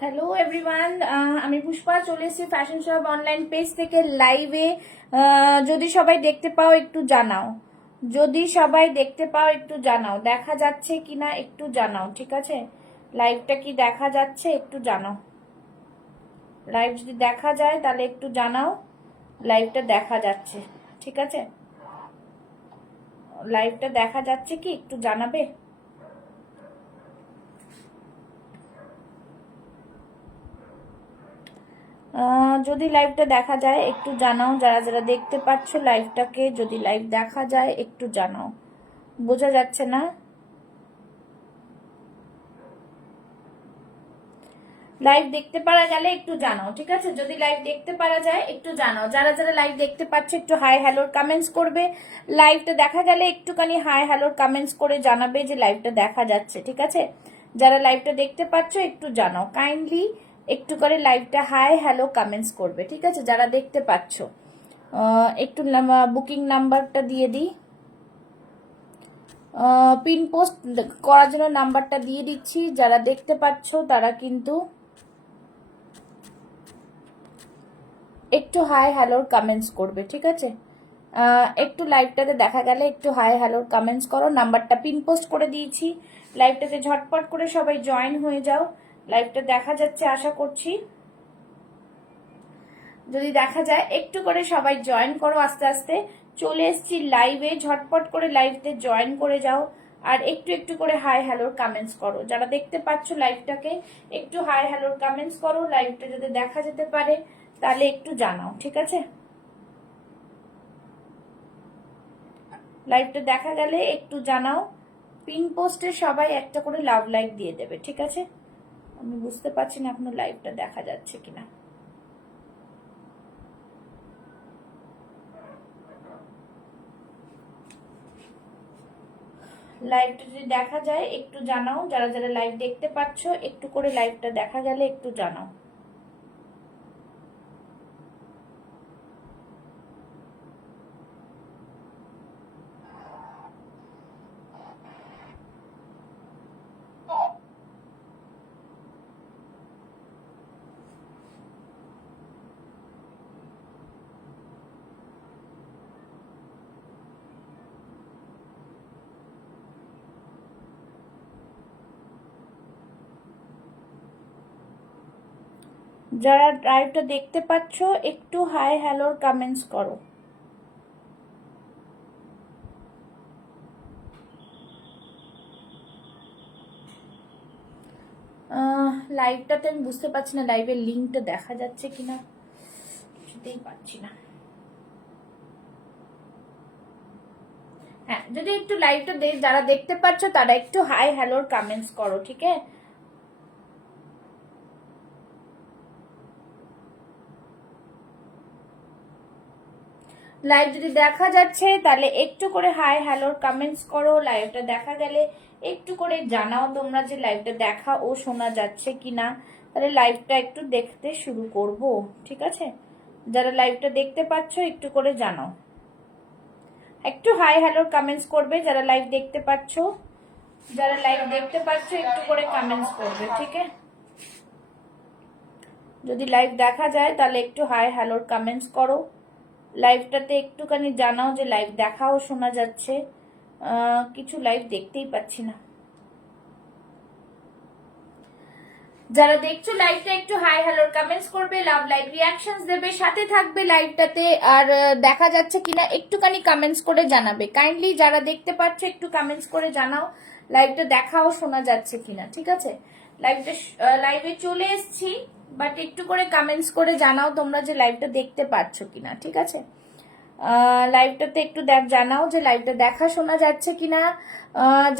Hello everyone, আমি পুষ্পা চলে এসেছি ফ্যাশন শপ অনলাইন পেজ থেকে লাইভে। যদি সবাই দেখতে পাও একটু জানাও, যদি সবাই দেখতে পাও একটু জানাও, দেখা যাচ্ছে কিনা একটু জানাও, ঠিক আছে? লাইভটা কি দেখা যাচ্ছে একটু জানাও। লাইভ যদি দেখা যায় তাহলে একটু জানাও লাইভটা দেখা যাচ্ছে, ঠিক আছে? লাইভটা দেখা যাচ্ছে কি একটু জানাবে। যদি লাইভটা দেখা যায় একটু জানাও, যারা যারা দেখতে পাচ্ছ লাইভটাকে, যদি লাইভ দেখা যায় একটু জানাও। বোঝা যাচ্ছে না? লাইভ দেখতে পারা গেলে একটু জানাও, ঠিক আছে? যদি লাইভ দেখতে পারা যায় একটু জানাও। যারা যারা লাইভ দেখতে পাচ্ছে একটু হাই হ্যালোর কমেন্টস করবে। লাইভটা দেখা গেলে একটুখানি হাই হ্যালোর কমেন্টস করে জানাবে যে লাইভটা দেখা যাচ্ছে, ঠিক আছে? যারা লাইভটা দেখতে পাচ্ছ একটু জানাও, কাইন্ডলি একটু করে লাইভটা হাই হ্যালো কমেন্টস করবে, ঠিক আছে? যারা দেখতে পাচ্ছ একটু বুকিং নাম্বারটা দিয়ে দিই, পিন পোস্ট করার জন্য নাম্বারটা দিয়ে দিচ্ছি। যারা দেখতে পাচ্ছ তারা কিন্তু একটু হাই হ্যালোর কমেন্টস করবে, ঠিক আছে? একটু লাইভটাতে দেখা গেলে একটু হাই হ্যালোর কমেন্টস করো। নাম্বারটা পিন পোস্ট করে দিয়েছি, লাইভটাতে ঝটপট করে সবাই জয়েন হয়ে যাও। লাইভটা দেখা যাচ্ছে আশা করছি। যদি দেখা যায় একটু করে সবাই জয়েন করো। আস্তে আস্তে চলে এসছি লাইভে, ঝটপট করে লাইভতে জয়েন করে যাও। আর একটু একটু করে হাই হ্যালোর কমেন্টস করো। যারা দেখতে পাচ্ছ লাইভটাকে একটু হাই হ্যালোর কমেন্টস করো। লাইভটা যদি দেখা যেতে পারে তাহলে একটু জানাও, ঠিক আছে? লাইভটা দেখা গেলে একটু জানাও। পিন পোস্টে সবাই একটা করে লাভ লাইক দিয়ে দেবে, ঠিক আছে? আমি বুঝতে পারছি না এখনো লাইভটা দেখা যাচ্ছে কিনা। লাইভটা যদি দেখা যায় একটু জানাও। যারা যারা লাইভ দেখতে পাচ্ছ একটু করে লাইভটা দেখা গেলে একটু জানাও। যারা লাইভটা দেখতে পাচ্ছ একটু হাই হ্যালোর কমেন্টস করো। লাইভটাতে আমি বুঝতে পারছি না লাইভের লিঙ্কটা দেখা যাচ্ছে কিনা, বুঝতেই পারছি না। হ্যাঁ, যদি একটু লাইভটা যারা দেখতে পাচ্ছ তারা একটু হাই হ্যালোর কমেন্টস করো, ঠিক আছে? লাইভ যদি দেখা যাচ্ছে তাহলে একটু করে হাই হ্যালোর কমেন্টস করো। লাইভটা দেখা গেলে একটু করে জানাও তোমরা যে লাইভটা দেখা ও শোনা যাচ্ছে কিনা, তাহলে লাইভটা একটু দেখতে শুরু করব, ঠিক আছে? যারা লাইভটা দেখতে পাচ্ছ একটু করে জানাও, একটু হাই হ্যালোর কমেন্টস করবে। যারা লাইভ দেখতে পাচ্ছ, যারা লাইভ দেখতে পাচ্ছ একটু করে কমেন্টস করবে, ঠিক আছে? যদি লাইভ দেখা যায় তাহলে একটু হাই হ্যালোর কমেন্টস করো। লাইভটাতে একটুখানি জানাও যে লাইভ দেখাও শোনা যাচ্ছে। কিছু লাইভ দেখতেই পাচ্ছি না। যারা দেখছো লাইভটা একটু হাই হ্যালোর কমেন্টস করবে, লাভ লাইভ রিয়াকশনস দেবে, সাথে থাকবে লাইভটাতে। আর দেখা যাচ্ছে কিনা একটুখানি কমেন্টস করে জানাবে। কাইন্ডলি যারা দেখতে পাচ্ছ একটু কমেন্টস করে জানাও লাইভটা দেখাও শোনা যাচ্ছে কিনা, ঠিক আছে? লাইভে চলে এসছি, বাট একটু করে কমেন্টস করে জানাও তোমরা যে লাইভটা দেখতে পাচ্ছ কিনা, ঠিক আছে? লাইভটাতে একটু জানাও যে লাইভটা দেখা শোনা যাচ্ছে কিনা।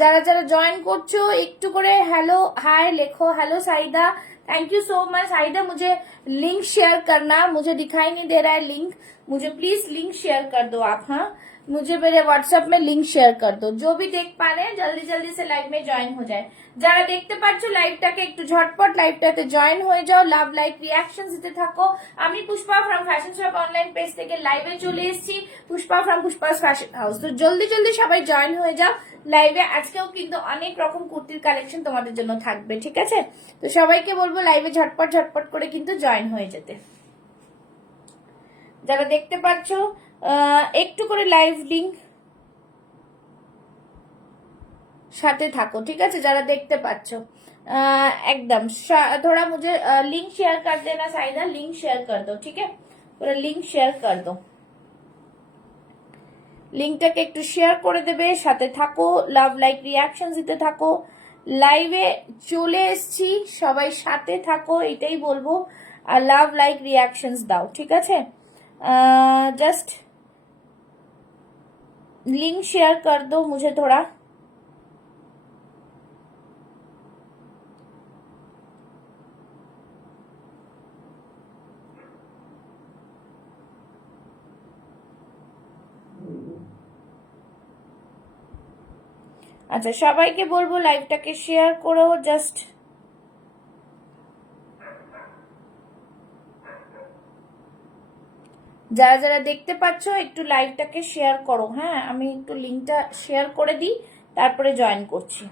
যারা যারা জয়েন করছো একটু করে হ্যালো हाय लिखो। Hello Saida, thank you so much. Saida मुझे लिंक शेयर करना, मुझे दिखाई नहीं दे रहा है लिंक, मुझे प्लीज लिंक शेयर कर दो आप। हाँ, मुझे मेरे व्हाट्सएप में लिंक शेयर कर दो। जो भी देख पा रहे हैं जल्दी जल्दी से लाइव में জয়েন हो जाए। যারা দেখতে পাচ্ছ লাইভটাকে একটু ঝটপট লাইভটাতে জয়েন হয়ে যাও, লাভ লাইক রিয়াকশন দিতে থাকো। আমি Pushpa from fashion shop online page থেকে লাইভে চলে এসেছি, Pushpa from Pushpa's fashion house. তো জলদি জলদি সবাই জয়েন হয়ে যাও লাইভে। আজকেও কিন্তু অনেক রকম কুর্তির কালেকশন তোমাদের জন্য থাকবে, ঠিক আছে? তো সবাইকে বলবো লাইভে ঝটপট ঝটপট করে কিন্তু জয়েন হয়ে যেতে। যারা দেখতে পাচ্ছ একটু করে লাইভ লিংক সাথে থাকো, ঠিক আছে? যারা দেখতে পাচ্ছ एकदम थोड़ा मुझे लिंक शेयर कर देना साइदा, लिंक शेयर कर दो, ठीक है? पूरा लिंक शेयर कर दो, লিংকটাকে একটু শেয়ার করে দেবে, সাথে থাকো, লাভ লাইক রিয়াকশন দিতে থাকো। লাইভে চলে এসছি, সবাই সাথে থাকো এটাই বলবো, আর লাভ লাইক রিয়াকশনস দাও, ঠিক আছে? जस्ट लिंक शेयर कर दो मुझे थोड़ा। আচ্ছা, সবাইকে বলবো লাইভটাকে শেয়ার করো। জাস্ট যারা যারা দেখতে পাচ্ছ একটু লাইভটাকে শেয়ার করো। হ্যাঁ, আমি একটু লিংকটা শেয়ার করে দিই, তারপরে জয়েন করছি।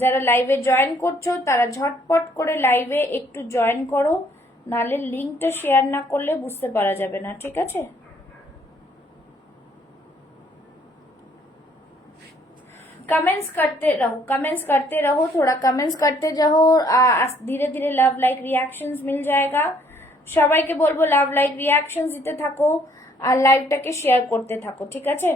যারা লাইভে জয়েন করছো তারা ঝটপট করে লাইভে একটু জয়েন করো, নাহলে লিংকটা শেয়ার না করলে বুঝতে পারা যাবে না, ঠিক আছে? कमेंट्स करते रहो, थोड़ा कमेंट्स करते जाओ, धीरे धीरे लव लाइक रिएक्शंस मिल जाएगा। সবাইকে বলবো লাভ লাইক রিয়াকশনস দিতে থাকো আর লাইভটাকে শেয়ার করতে থাকো, ঠিক আছে?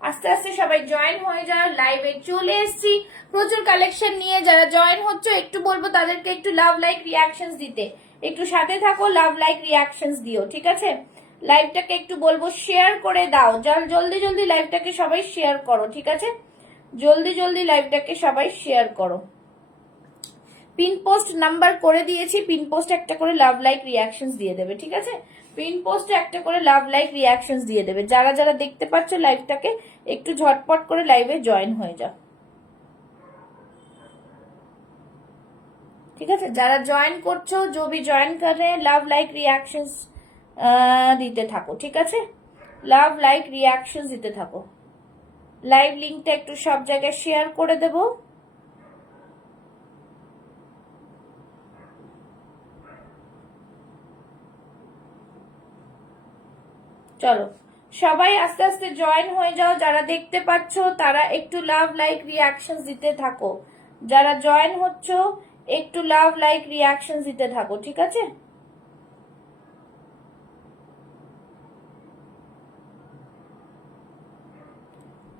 আস্তে আস্তে সবাই জয়েন হয়ে যাও। লাইভে চলে এসেছি প্রচুর কালেকশন নিয়ে। যারা জয়েন হচ্ছে একটু বলবো তাদেরকে একটু লাভ লাইক রিয়াকশনস দিতে, একটু সাথে থাকো, লাভ লাইক রিয়াকশনস দিও, ঠিক আছে? লাইভটাকে একটু বলবো শেয়ার করে দাও, জলদি জলদি লাইভটাকে সবাই শেয়ার করো, ঠিক আছে? জলদি জলদি লাইভটাকে সবাই শেয়ার করো। পিন পোস্ট নাম্বার করে দিয়েছি, পিন পোস্ট একটা করে লাভ লাইক রিয়াকশনস দিয়ে দেবে, ঠিক আছে? পিন পোস্টে একটা করে লাভ লাইক রিয়াকশনস দিয়ে দেবে। যারা যারা দেখতে পাচ্ছ লাইভটাকে একটু ঝটপট করে লাইভে জয়েন হয়ে যাও, ঠিক আছে? যারা জয়েন করছো, जो भी জয়েন कर रहे हैं, লাভ লাইক রিয়াকশনস দিতে থাকো, ঠিক আছে? লাভ লাইক রিয়াকশনস দিতে থাকো। লাইভ লিংকটা একটু সব জায়গায় শেয়ার করে দেব। চলো সবাই আস্তে আস্তে জয়েন হয়ে যাও। যারা দেখতে পাচ্ছ তারা একটু লাভ লাইক রিয়াকশন দিতে থাকো। যারা জয়েন হচ্ছ একটু লাভ লাইক রিয়াকশন দিতে থাকো, ঠিক আছে?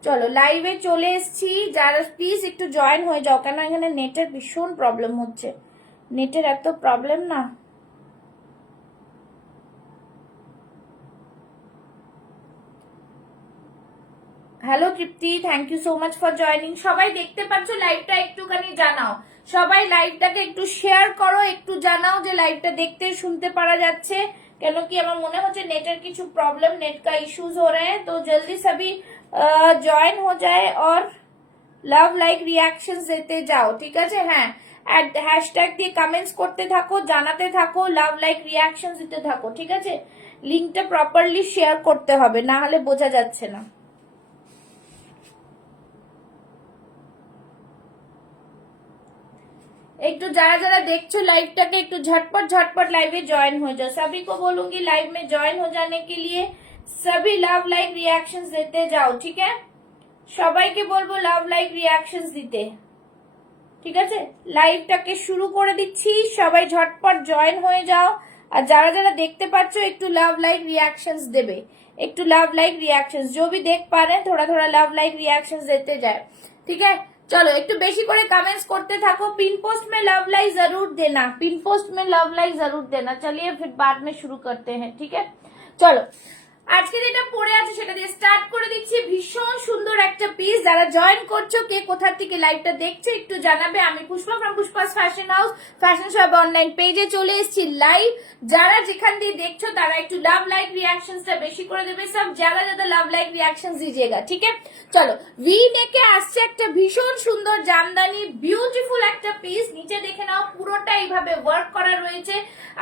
চলো লাইভে চলে এসেছি। যারা প্লিজ একটু জয়েন হয়ে যাও, কেন এখানে নেটের ভীষণ প্রবলেম হচ্ছে। নেটের এত প্রবলেম না। Hello Tripti, thank you so much for joining. সবাই দেখতে পাচ্ছ লাইভটা একটুখানি জানাও, সবাই লাইভটাকে একটু শেয়ার করো, একটু জানাও যে লাইভটা দেখতে শুনতে পারা যাচ্ছে। কেন কি আমার মনে হচ্ছে নেটের কিছু প্রবলেম, नेट का इश्यूज हो रहे हैं। तो जल्दी सभी ज्वाइन हो जाए और লাভ লাইক রিয়াকশন দিতে যাও, ঠিক আছে? হ্যাঁ, হ্যাশট্যাগ দিয়ে কমেন্টস করতে থাকো, জানাতে থাকো, লাভ লাইক রিয়াকশন দিতে থাকো, ঠিক আছে? লিংকটা প্রপারলি শেয়ার করতে হবে, না হলে বোঝা যাচ্ছে না। একটু যারা যারা দেখছো लाइवটাকে একটু झटपट झटपट लाइव में ज्वाइन हो जाओ। सभी को बोलूंगी लाइव में ज्वाइन हो जाने के लिए सभी लव लाइक रिएक्शंस देते जाओ, ठीक है? সবাইকে বলবো লাভ লাইক রিয়াকশনস দিতে, ঠিক আছে? লাইভটাকে শুরু করে দিচ্ছি, সবাই ঝটপট জয়েন হয়ে যাও। আর যারা যারা দেখতে পাচ্ছ একটু লাভ লাইক रिएक्शंस देবে, একটু লাভ লাইক रिएक्शंस जो भी देख पा रहे हैं थोड़ा थोड़ा लव लाइक रिएक्शंस देते जाए, ठीक है? चलो একটু বেশি করে কমেंट्स করতে থাকো। पिन पोस्ट में लव लाइक जरूर देना, पिन पोस्ट में लव लाइक जरूर देना। चलिए फिर बाद में शुरू करते हैं, ठीक है? चलो আজকে যেটা পরে আছে সেটা দিয়ে স্টার্ট করে দিচ্ছি। ভীষণ সুন্দর একটা পিস। যারা জয়েন করছো, কে কোথা থেকে লাইভটা দেখছে একটু জানাবে। আমি Pushpa from Pushpa's fashion house fashion shop online পেজে চলে এসেছি লাইভ। যারা যেখান দিয়ে দেখছো তারা একটু লাভ লাইক রিঅ্যাকশনসটা বেশি করে দেবে। সব যারা যারা লাভ লাইক রিঅ্যাকশনস দিজিয়েগা, ঠিক আছে? চলো, ভি নেকে আসছে একটা ভীষণ সুন্দর জামদানি বিউটিফুল একটা পিস। নিচে দেখে নাও পুরোটা এইভাবে ওয়ার্ক করা রয়েছে,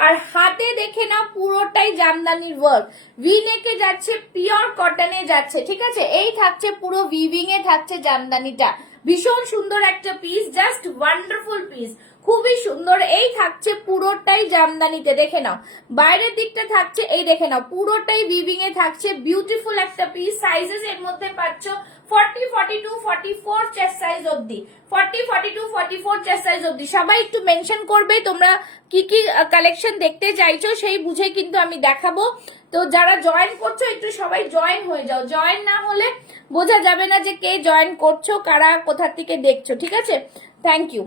আর হাতে দেখে নাও পুরোটাই জামদানির ওয়ার্ক। ভি নেকে যাচ্ছে, পিওর কটনে যাচ্ছে, ঠিক আছে? এই থাকছে পুরো উইভিং এ থাকছে জামদানিটা। ভীষণ সুন্দর একটা পিস, জাস্ট ওয়ান্ডারফুল পিস, খুবই সুন্দর। এই থাকছে পুরোটাই জামদানিতে, দেখে নাও। বাইরের দিকটা থাকছে, এই দেখে নাও পুরোটাই উইভিং এ থাকছে। বিউটিফুল একটা পিস। সাইজেস এর মধ্যে পাচ্ছ 40, 42, 44 চেস্ট সাইজ অবধি। 40, 42, 44 চেস্ট সাইজ অবধি। সবাই একটু মেনশন করবে তোমরা কি কি কালেকশন দেখতে চাইছো, সেই বুঝে কিন্তু আমি দেখাবো। তো যারা জয়েন করছো একটু সবাই জয়েন হয়ে যাও। জয়েন না হলে বোঝা যাবে না যে কে জয়েন করছো, কারা কোথা থেকে দেখছো, ঠিক আছে? Thank you.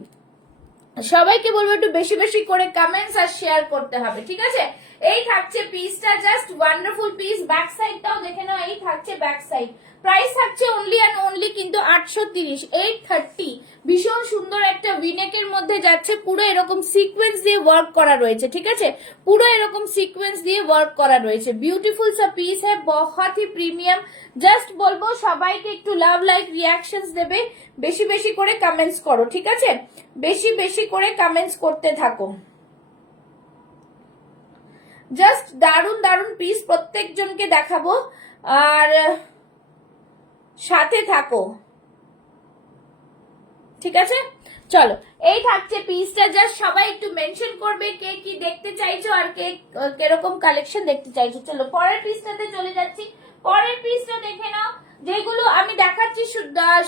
সবাইকে বলবো একটু বেশি বেশি করে কমেন্টস আর শেয়ার করতে হবে, ঠিক আছে? এই থাকছে পিসটা, জাস্ট ওয়ান্ডারফুল পিস। ব্যাক সাইডটাও দেখে নাও, এই থাকছে ব্যাক সাইড। প্রাইস থাকছে অনলি অ্যান্ড অনলি কিন্তু 830, 830। ভীষণ সুন্দর একটা ভিনেকের মধ্যে যাচ্ছে, পুরো এরকম সিকোয়েন্স দিয়ে ওয়ার্ক করা রয়েছে, ঠিক আছে? পুরো এরকম সিকোয়েন্স দিয়ে ওয়ার্ক করা রয়েছে। বিউটিফুল সা পিস হ্যাঁ, বহুত হি প্রিমিয়াম। জাস্ট বলবো সবাইকে একটু লাভ লাইক রিঅ্যাকশনস দেবে, বেশি বেশি করে কমেন্টস করো, ঠিক আছে? বেশি বেশি করে কমেন্টস করতে থাকো। জাস্ট দারুন দারুন পিস প্রত্যেকজনকে দেখাবো, আর সাথে থাকো, ঠিক আছে? চলো, এই থাকছে পিসটা। জাস্ট সবাই একটু মেনশন করবে কে কি দেখতে চাইছো আর কে কিরকম কালেকশন দেখতে চাইছো। চলো পরের পিসটাতে চলে যাচ্ছি। পরের পিসটা দেখে নাও। যেগুলো আমি দেখাচ্ছি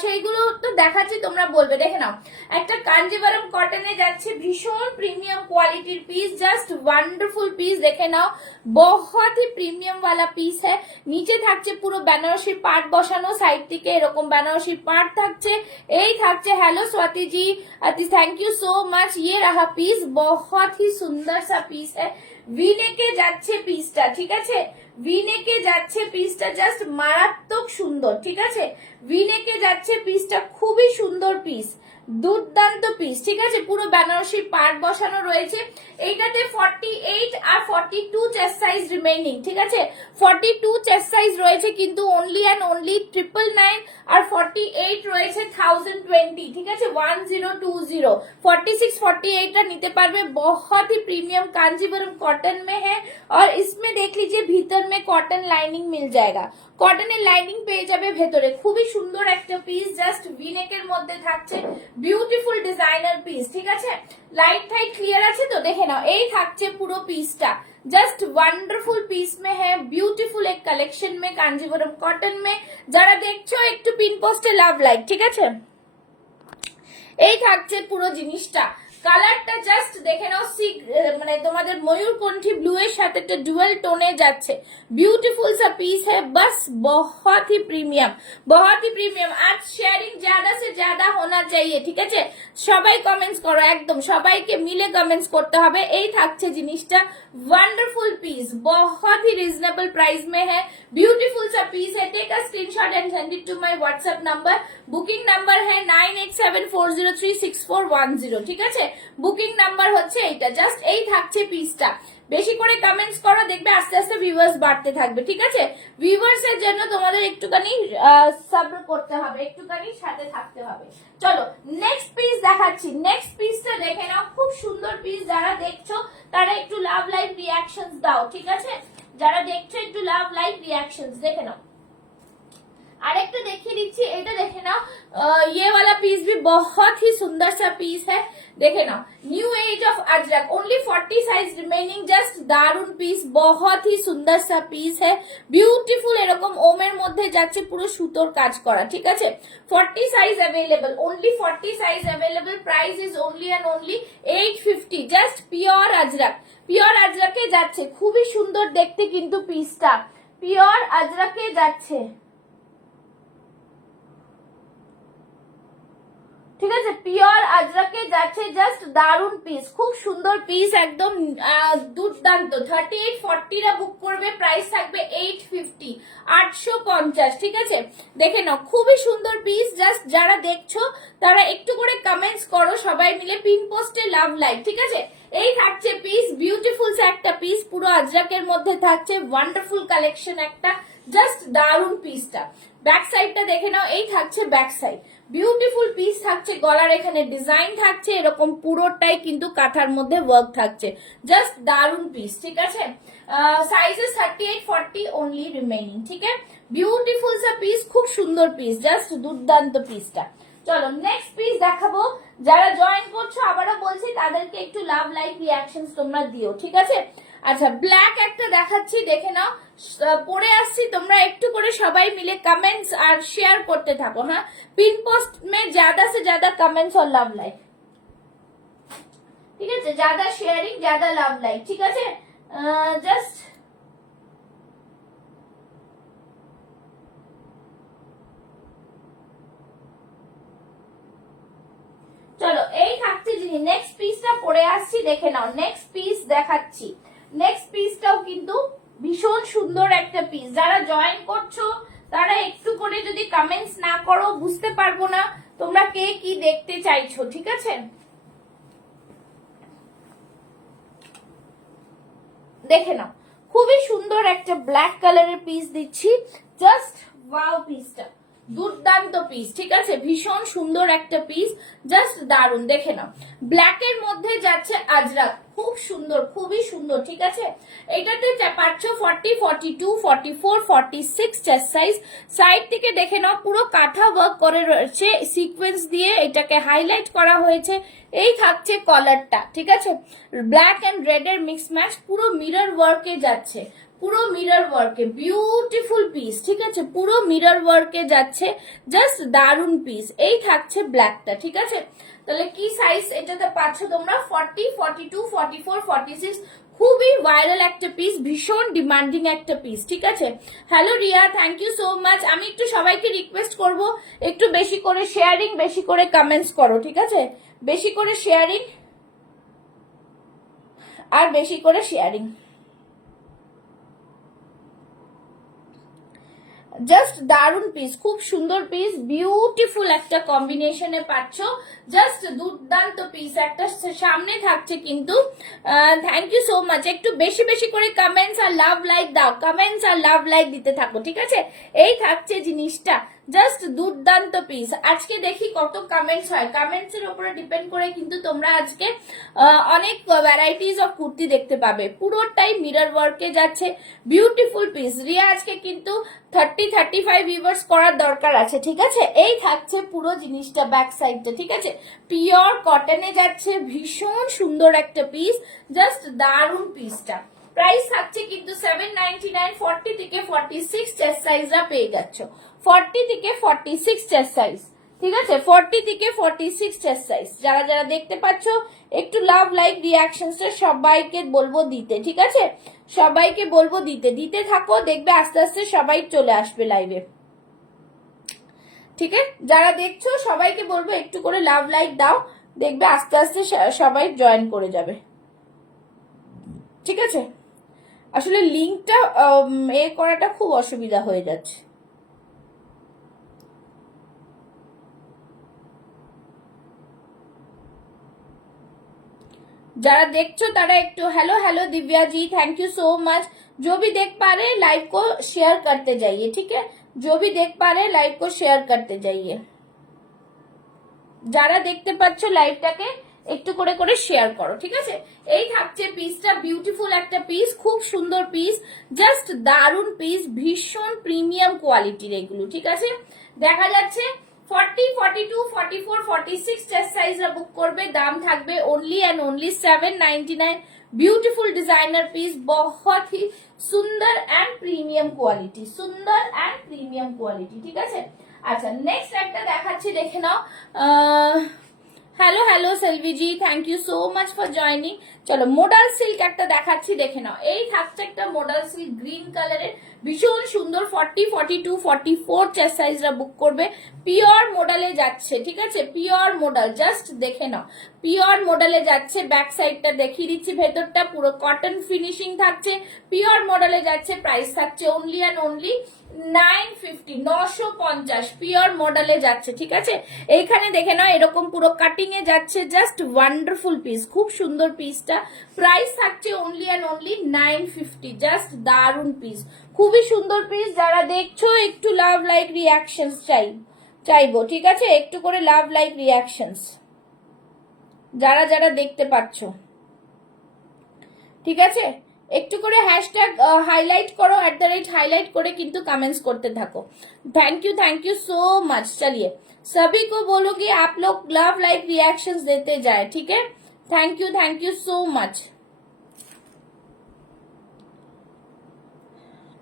সেইগুলো তো দেখাচ্ছি, তোমরা বলবে। দেখে নাও, একটা কাঞ্জিভারম কটনে যাচ্ছে, ভীষণ প্রিমিয়াম কোয়ালিটির পিস, জাস্ট ওয়ান্ডারফুল পিস। দেখে নাও, বহুত হি প্রিমিয়াম वाला পিস হ্যাঁ। নিচে থাকছে পুরো বেনারসি পাট বসানো, সাইড থেকে এরকম বেনারসি পাট থাকছে। এই থাকছে, hello Swati ji, thank you so much. ये रहा पीस, बहुत ही सुंदर सा पीस है। ভিনেকে যাচ্ছে পিসটা, ঠিক আছে? ভিনেকে যাচ্ছে পিসটা, জাস্ট মারাত্মক সুন্দর, ঠিক আছে? ভিনেকে যাচ্ছে পিসটা, খুবই সুন্দর পিস, দুর্দান্ত পিস, ঠিক আছে? পুরো বেনারসি পাট বসানো রয়েছে। এইটাতে 48 আর 42 চেস্ট সাইজ রিমেইনিং, ঠিক আছে? 42 চেস্ট সাইজ রয়েছে কিন্তু অনলি অ্যান্ড অনলি 999, আর 48 রয়েছে 1020, ঠিক আছে? 1020। 46, 48 টা নিতে পারবে। बहुत ही प्रीमियम कांजीवरम कॉटन में है, और इसमें देख लीजिए भीतर में कॉटन लाइनिंग मिल जाएगा। কটনের লাইনিং পেয়ে যাবে ভেতরে। খুবই সুন্দর একটা পিস, জাস্ট ভিনেকের মধ্যে থাকছে, বিউটিফুল ডিজাইনার পিস, ঠিক আছে? লাইট টাইট ক্লিয়ার আছে তো? দেখে নাও, এই থাকছে পুরো পিসটা, জাস্ট ওয়ান্ডারফুল পিস में है, ब्यूटीफुल एक कलेक्शन में कांजीवरम कॉटन में। যারা দেখছো একটু পিন পোস্টে লাভ লাইক, ঠিক আছে? এই থাকছে পুরো জিনিসটা। কালারটা জাস্ট দেখে নাও, মানে তোমাদের ময়ূরকণ্ঠী ব্লু এর সাথে একটা ডুয়েল টোনে যাচ্ছে। ब्यूटीफुल सा पीस है, बस बहुत ही प्रीमियम, बहुत ही प्रीमियम। आज शेयरिंग ज्यादा से ज्यादा होना चाहिए, ঠিক আছে? সবাই কমেন্টস করো, একদম সবাইকে মিলে কমেন্টস করতে হবে। এই থাকছে জিনিসটা, वंडरफुल पीस, बहुत ही रिजनेबल प्राइस में है, ब्यूटीफुल सा पीस है। Take a screenshot and send it to my WhatsApp number. Booking number है 9874036410, ঠিক আছে? বুকিং নাম্বার হচ্ছে এইটা। জাস্ট এই থাকছে পিসটা। বেশি করে কমেন্টস করো, দেখবে আস্তে আস্তে ভিউয়ার্স বাড়তে থাকবে, ঠিক আছে? ভিউয়ার্স এর জন্য তোমাদের একটুখানি সবর করতে হবে, একটুখানি সাথে থাকতে হবে। চলো নেক্সট পিস দেখাচ্ছি। নেক্সট পিসটা দেখে নাও, খুব সুন্দর পিস। যারা দেখছো তারা একটু লাভ লাইক রিঅ্যাকশনস দাও, ঠিক আছে? যারা দেখছো একটু লাভ লাইক রিঅ্যাকশনস দেখে নাও। আরেকটা দেখিয়ে দিচ্ছি, এটা দেখে নাও। ये वाला पीस भी बहुत ही सुंदर सा पीस है, देखे ना। New age of Ajrak, only 40 size remaining, just दारुन पीस, बहुत ही सुंदर सा पीस है। ब्यूटीफुल এরকম ওমের মধ্যে যাচ্ছে, পুরো সুতোর কাজ করা, ঠিক আছে? 40 size available, only 40 size available. Price is only and only 850, just pure Ajrak. Pure अजरके যাচ্ছে, খুবই সুন্দর দেখতে কিন্তু পিসটা, পিওর अजरके যাচ্ছে, ঠিক আছে? পিওর আজরাকে যাচ্ছে, জাস্ট দারুন পিস, খুব সুন্দর পিস, একদম দুর্দান্ত। 3840 বুক করবে, প্রাইস থাকবে 850, 850, ঠিক আছে। দেখে নাও, খুবই সুন্দর পিস। জাস্ট যারা দেখছো তারা একটু করে কমেন্টস করো, সবাই মিলে পিন পোস্টে লাভ লাইক, ঠিক আছে। এই থাকছে পিস, বিউটিফুল একটা পিস, পুরো আজরাকের মধ্যে থাকছে, ওয়ান্ডারফুল কালেকশন একটা, জাস্ট দারুন পিসটা। ব্যাক সাইডটা দেখে নাও, এই থাকছে ব্যাক সাইড, বিউটিফুল পিস থাকছে, গলার এখানে ডিজাইন থাকছে, এরকম পুরোটাই কিন্তু কাঁথার মধ্যে ওয়ার্ক থাকছে, জাস্ট দারুন পিস, ঠিক আছে। সাইজেস 3840 অনলি রিমেইনিং, ঠিক আছে। বিউটিফুল সা পিস, খুব সুন্দর পিস, জাস্ট দুর্দান্ত পিসটা। চলো নেক্সট পিস দেখাবো। যারা জয়েন করছো আবারও বলছি তাদেরকে একটু লাভ লাইক রিয়াকশনস তোমরা দিও, ঠিক আছে। আচ্ছা, ব্ল্যাক একটা দেখাচ্ছি, দেখে নাও, পরে আসছি, তোমরা একটু করে সবাই মিলে কমেন্টস আর শেয়ার করতে থাকো, হ্যাঁ। পিন পোস্ট में ज्यादा से ज्यादा कमेंट्स और लव लाइक, ঠিক আছে, ज्यादा शेयरिंग ज्यादा लव लाइक, ঠিক আছে। জাস্ট চলো, এই থাকছে যিনি, নেক্সট পিসটা পরে আসছি, দেখে নাও, নেক্সট পিস দেখাচ্ছি। নেক্সট পিসটাও কিন্তু ভীষণ সুন্দর একটা পিস। যারা জয়েন করছো তারা একটু করে যদি কমেন্টস না করো বুঝতে পারবো না তোমরা কে কি দেখতে চাইছো, ঠিক আছে। দেখে নাও, খুবই সুন্দর একটা ব্ল্যাক কালারের পিস দিচ্ছি, জাস্ট ওয়াও পিসটা, দুর্দান্ত পিস, ঠিক আছে, ভীষণ সুন্দর একটা পিস, জাস্ট দারুন। দেখে নাও, ব্ল্যাক এর মধ্যে যাচ্ছে আজরাক, খুব সুন্দর, খুবই সুন্দর, ঠিক আছে। এটাতে পাচ্ছ 40, 42, 44, 46 চেস্ট সাইজ। সাইড থেকে দেখে নাও, পুরো কাঁথা ওয়ার্ক করে রয়েছে, সিকোয়েন্স দিয়ে এটাকে হাইলাইট করা হয়েছে। এই থাকছে কলারটা, ঠিক আছে, ব্ল্যাক এন্ড রেড এর মিক্স ম্যাচ, পুরো মিরর ওয়ার্কে যাচ্ছে, পুরো মিরর ওয়ার্কে, বিউটিফুল পিস, ঠিক আছে, পুরো মিরর ওয়ার্কে যাচ্ছে, জাস্ট দারুন পিস। এই থাকছে ব্ল্যাকটা, ঠিক আছে। তাহলে কি সাইজ এটাতে পাচ্ছ তোমরা? 40, 42, 44, 46, খুবই ভাইরাল একটা পিস, ভীষণ ডিমান্ডিং একটা পিস, ঠিক আছে। Hello Riya, thank you so much. আমি একটু সবাইকে রিকোয়েস্ট করব একটু বেশি করে শেয়ারিং, বেশি করে কমেন্টস করো, ঠিক আছে, বেশি করে শেয়ারিং আর বেশি করে শেয়ারিং। জাস্ট দারুন পিস, খুব সুন্দর পিস, বিউটিফুল একটা কম্বিনেশনে পাচ্ছ, জাস্ট দুর্দান্ত পিস একটা। সামনে থাকছে কিন্তু, থ্যাংক ইউ সো মাচ, একটু বেশি বেশি করে কমেন্টস আর লাভ লাইক দাও, কমেন্টস আর লাভ লাইক দিতে থাকো, ঠিক আছে। এই থাকছে জিনিসটা, জাস্ট দুর্দান্ত পিস। আজকে দেখি কত কমেন্টস হয়, কমেন্টস এর উপরে ডিপেন্ড করে কিন্তু তোমরা আজকে অনেক ভ্যারাইটিস অফ কুর্তি দেখতে পাবে, পুরোটাই মিরর ওয়ার্কে যাচ্ছে, বিউটিফুল পিস। রিয়া আজকে কিন্তু 30-35 ভিউয়ার্স করার দরকার আছে, ঠিক আছে। এই থাকছে পুরো জিনিসটা, ব্যাক সাইডটা, ঠিক আছে, পিওর কটনে যাচ্ছে, ভীষণ সুন্দর একটা পিস, জাস্ট দারুন পিসটা। প্রাইস থাকছে কিন্তু 799, 40 থেকে 46 চেস্ট সাইজরা পেয়ে যাচ্ছ, 40 থেকে 46 চেস্ট সাইজ, ঠিক আছে, 40 থেকে 46 চেস্ট সাইজ। যারা যারা দেখতে পাচ্ছ একটু লাভ লাইক রিয়াকশনসটা সবাইকে বলবো দিতে, ঠিক আছে, সবাইকে বলবো দিতে, দিতে থাকো, দেখবে আস্তে আস্তে সবাই চলে আসবে লাইভে, ঠিক আছে। যারা দেখছো সবাইকে বলবো একটু করে লাভ লাইক দাও, দেখবে আস্তে আস্তে সবাই জয়েন করে যাবে, ঠিক আছে। আসলে লিঙ্কটা এ করাটা খুব অসুবিধা হয়ে যাচ্ছে। যারা দেখছো তারা একটু hello hello Divya ji, thank you so much. जो भी देख पा रहे लाइव को शेयर करते जाइए, ठीक है, जो भी देख पा रहे लाइव को शेयर करते जाइए। যারা দেখতে পাচ্ছ লাইভটাকে একটু করে করে শেয়ার করো, ঠিক আছে। এই থাকছে পিসটা, বিউটিফুল একটা পিস, খুব সুন্দর পিস, জাস্ট দারুন পিস, ভীষণ প্রিমিয়াম কোয়ালিটির এগুলো, ঠিক আছে। দেখা যাচ্ছে 40, 42, 44, 46 চেস্ট সাইজরা বুক করবে, দাম থাকবে only and only 799। Beautiful designer piece, बहुत ही सुंदर एंड प्रीमियम क्वालिटी, सुंदर एंड प्रीमियम क्वालिटी, ठीक है। আচ্ছা, নেক্সট একটা দেখাচ্ছি, দেখে নাও। Hello hello Selvi ji, thank you so much for joining. চলো মোডাল সিল্ক একটা দেখাচ্ছি, দেখে নাও। এই থাকছে একটা মোডাল সিল্ক গ্রিন কালারের, ভীষণ সুন্দর 40, 42, 44 চেস্ট সাইজরা বুক করবে। পিওর মডেলে যাচ্ছে, ঠিক আছে, পিওর মডেল, জাস্ট দেখে নাও, পিওর মডেলে যাচ্ছে। ব্যাক সাইডটা দেখিয়ে দিচ্ছি, ভেতরটা পুরো কটন ফিনিশিং থাকছে, পিওর মডেলে যাচ্ছে। প্রাইস থাকছে অনলি অ্যান্ড অনলি 950, 950, পিওর মডেলে যাচ্ছে, ঠিক আছে। এইখানে দেখে নাও এরকম পুরো কাটিং এ যাচ্ছে, জাস্ট ওয়ান্ডারফুল পিস, খুব সুন্দর পিসটা। প্রাইস থাকছে অনলি অ্যান্ড অনলি 950, জাস্ট দারুন পিস, খুবই সুন্দর পিস। যারা দেখছো একটু লাভ লাইক রিয়াকশনস চাইবো, ঠিক আছে, একটু করে লাভ লাইক রিয়াকশনস যারা যারা দেখতে পাচ্ছ, ঠিক আছে, একটু করে হ্যাশট্যাগ হাইলাইট করো, @হাইলাইট করে কিন্তু कमेंट्स करते থাকো। Thank you so much. चलिए सभी को बोलो कि आप लोग लव लाइक रिएक्शंस देते जाए, ठीक है। Thank you so much.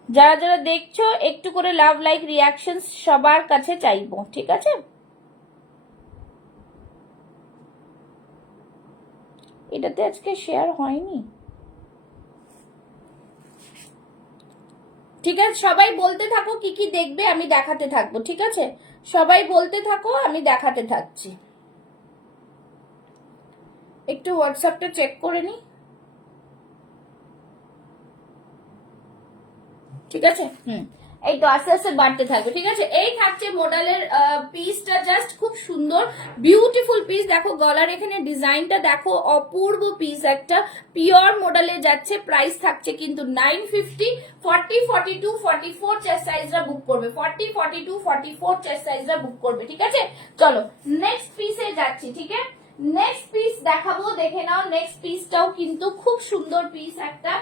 যারা যারা দেখছো একটু করে লাভ লাইক রিয়াকশনস সবার কাছে চাইবো, ঠিক আছে। এটাতে আজকে শেয়ার হয়নি, ঠিক আছে। সবাই বলতে থাকো কি কি দেখবে, আমি দেখাতে থাকবো, ঠিক আছে। সবাই বলতে থাকো, আমি দেখাতে থাকছি। একটু হোয়াটসঅ্যাপটা চেক করে নি, ঠিক আছে। এই তো আস্তে আস্তে বাড়তে থাকবে, ঠিক আছে। এই থাকছে মডেলের পিসটা, জাস্ট খুব সুন্দর বিউটিফুল পিস। দেখো গলার এখানে ডিজাইনটা দেখো, অপূর্ব পিস একটা, পিওর মডেলে যাচ্ছে। প্রাইস থাকছে কিন্তু 950, 40, 42, 44 চেস্ট সাইজরা বুক করবে, 40, 42, 44 চেস্ট সাইজরা বুক করবে, ঠিক আছে। চলো নেক্সট পিসে যাচ্ছি, ঠিক আছে। নেক্সট পিস দেখাবো, দেখে নাও। নেক্সট পিসটাও কিন্তু খুব সুন্দর পিস একটা,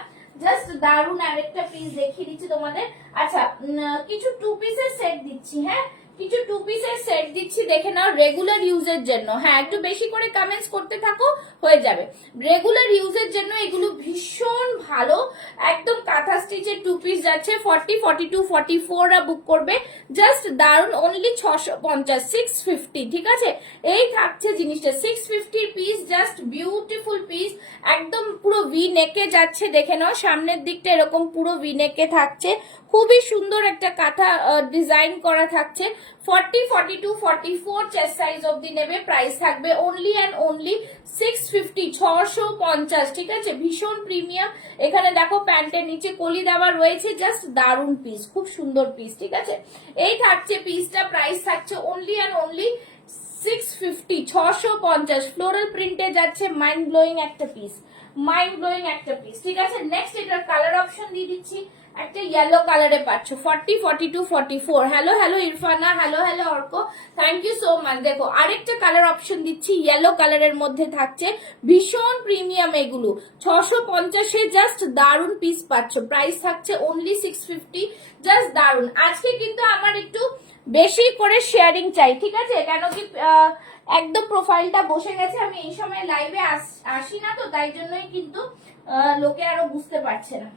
জাস্ট দারুন আরেকটা পিস দেখিয়ে দিচ্ছি তোমাদের। আচ্ছা কিছু 2 পিসের সেট দিচ্ছি, হ্যাঁ কিছু 2 পিসের সেট দিচ্ছি, দেখে নাও, রেগুলার ইউজের জন্য। হ্যাঁ একটু বেশি করে কমেন্টস করতে থাকো, হয়ে যাবে। রেগুলার ইউজের জন্য এগুলো ভীষণ ভালো, একদম কাঁথা স্টিচের 2 পিস যাচ্ছে। 40, 42, 44 রা বুক করবে, জাস্ট দারুন, অনলি 650, 650, ঠিক আছে। এই থাকছে জিনিসটা 650 পিস, জাস্ট বিউটিফুল পিস, একদম পুরো ভি নেকে যাচ্ছে, দেখে নাও। সামনের দিকটা এরকম পুরো ভি নেকে থাকছে, খুবই সুন্দর একটা কাঁথা ডিজাইন করা থাকছে। 40, 42, 44 চেস্ট সাইজ অবধি নেবে। প্রাইস থাকবে অনলি অ্যান্ড অনলি 650, 650, ঠিক আছে। ভীষণ প্রিমিয়াম। এখানে দেখো প্যান্টের নিচে কলি দেওয়া রয়েছে, জাস্ট দারুন পিস, খুব সুন্দর পিস, ঠিক আছে। এই থাকছে পিসটা, প্রাইস থাকছে অনলি অ্যান্ড অনলি 650, 650, ফ্লোরাল প্রিন্টে যাচ্ছে। মাইন্ড ব্লোয়িং একটা পিস, মাইন্ড ব্লোয়িং একটা পিস, ঠিক আছে। নেক্সট এটার কালার অপশন দিয়ে দিচ্ছি, একটা ইয়েলো কালারে পাচ্ছ। 40, 42, 44। Hello Irfana, hello Arko, thank you so much. দেখো আরেকটা কালার অপশন দিচ্ছি, ইয়েলো কালারের মধ্যে থাকছে, ভীষণ প্রিমিয়াম এগুলো। 650-এ জাস্ট দারুন পিস পাচ্ছ। প্রাইস থাকছে অনলি 650, জাস্ট দারুন। আজকে কিন্তু আমার একটু বেশি করে শেয়ারিং চাই, ঠিক আছে, কেন কি একদম প্রোফাইলটা বসে গেছে, আমি এই সময় লাইভে আসি না, তো তাই জন্যই কিন্তু লোকে আরো বুঝতে পারছে না।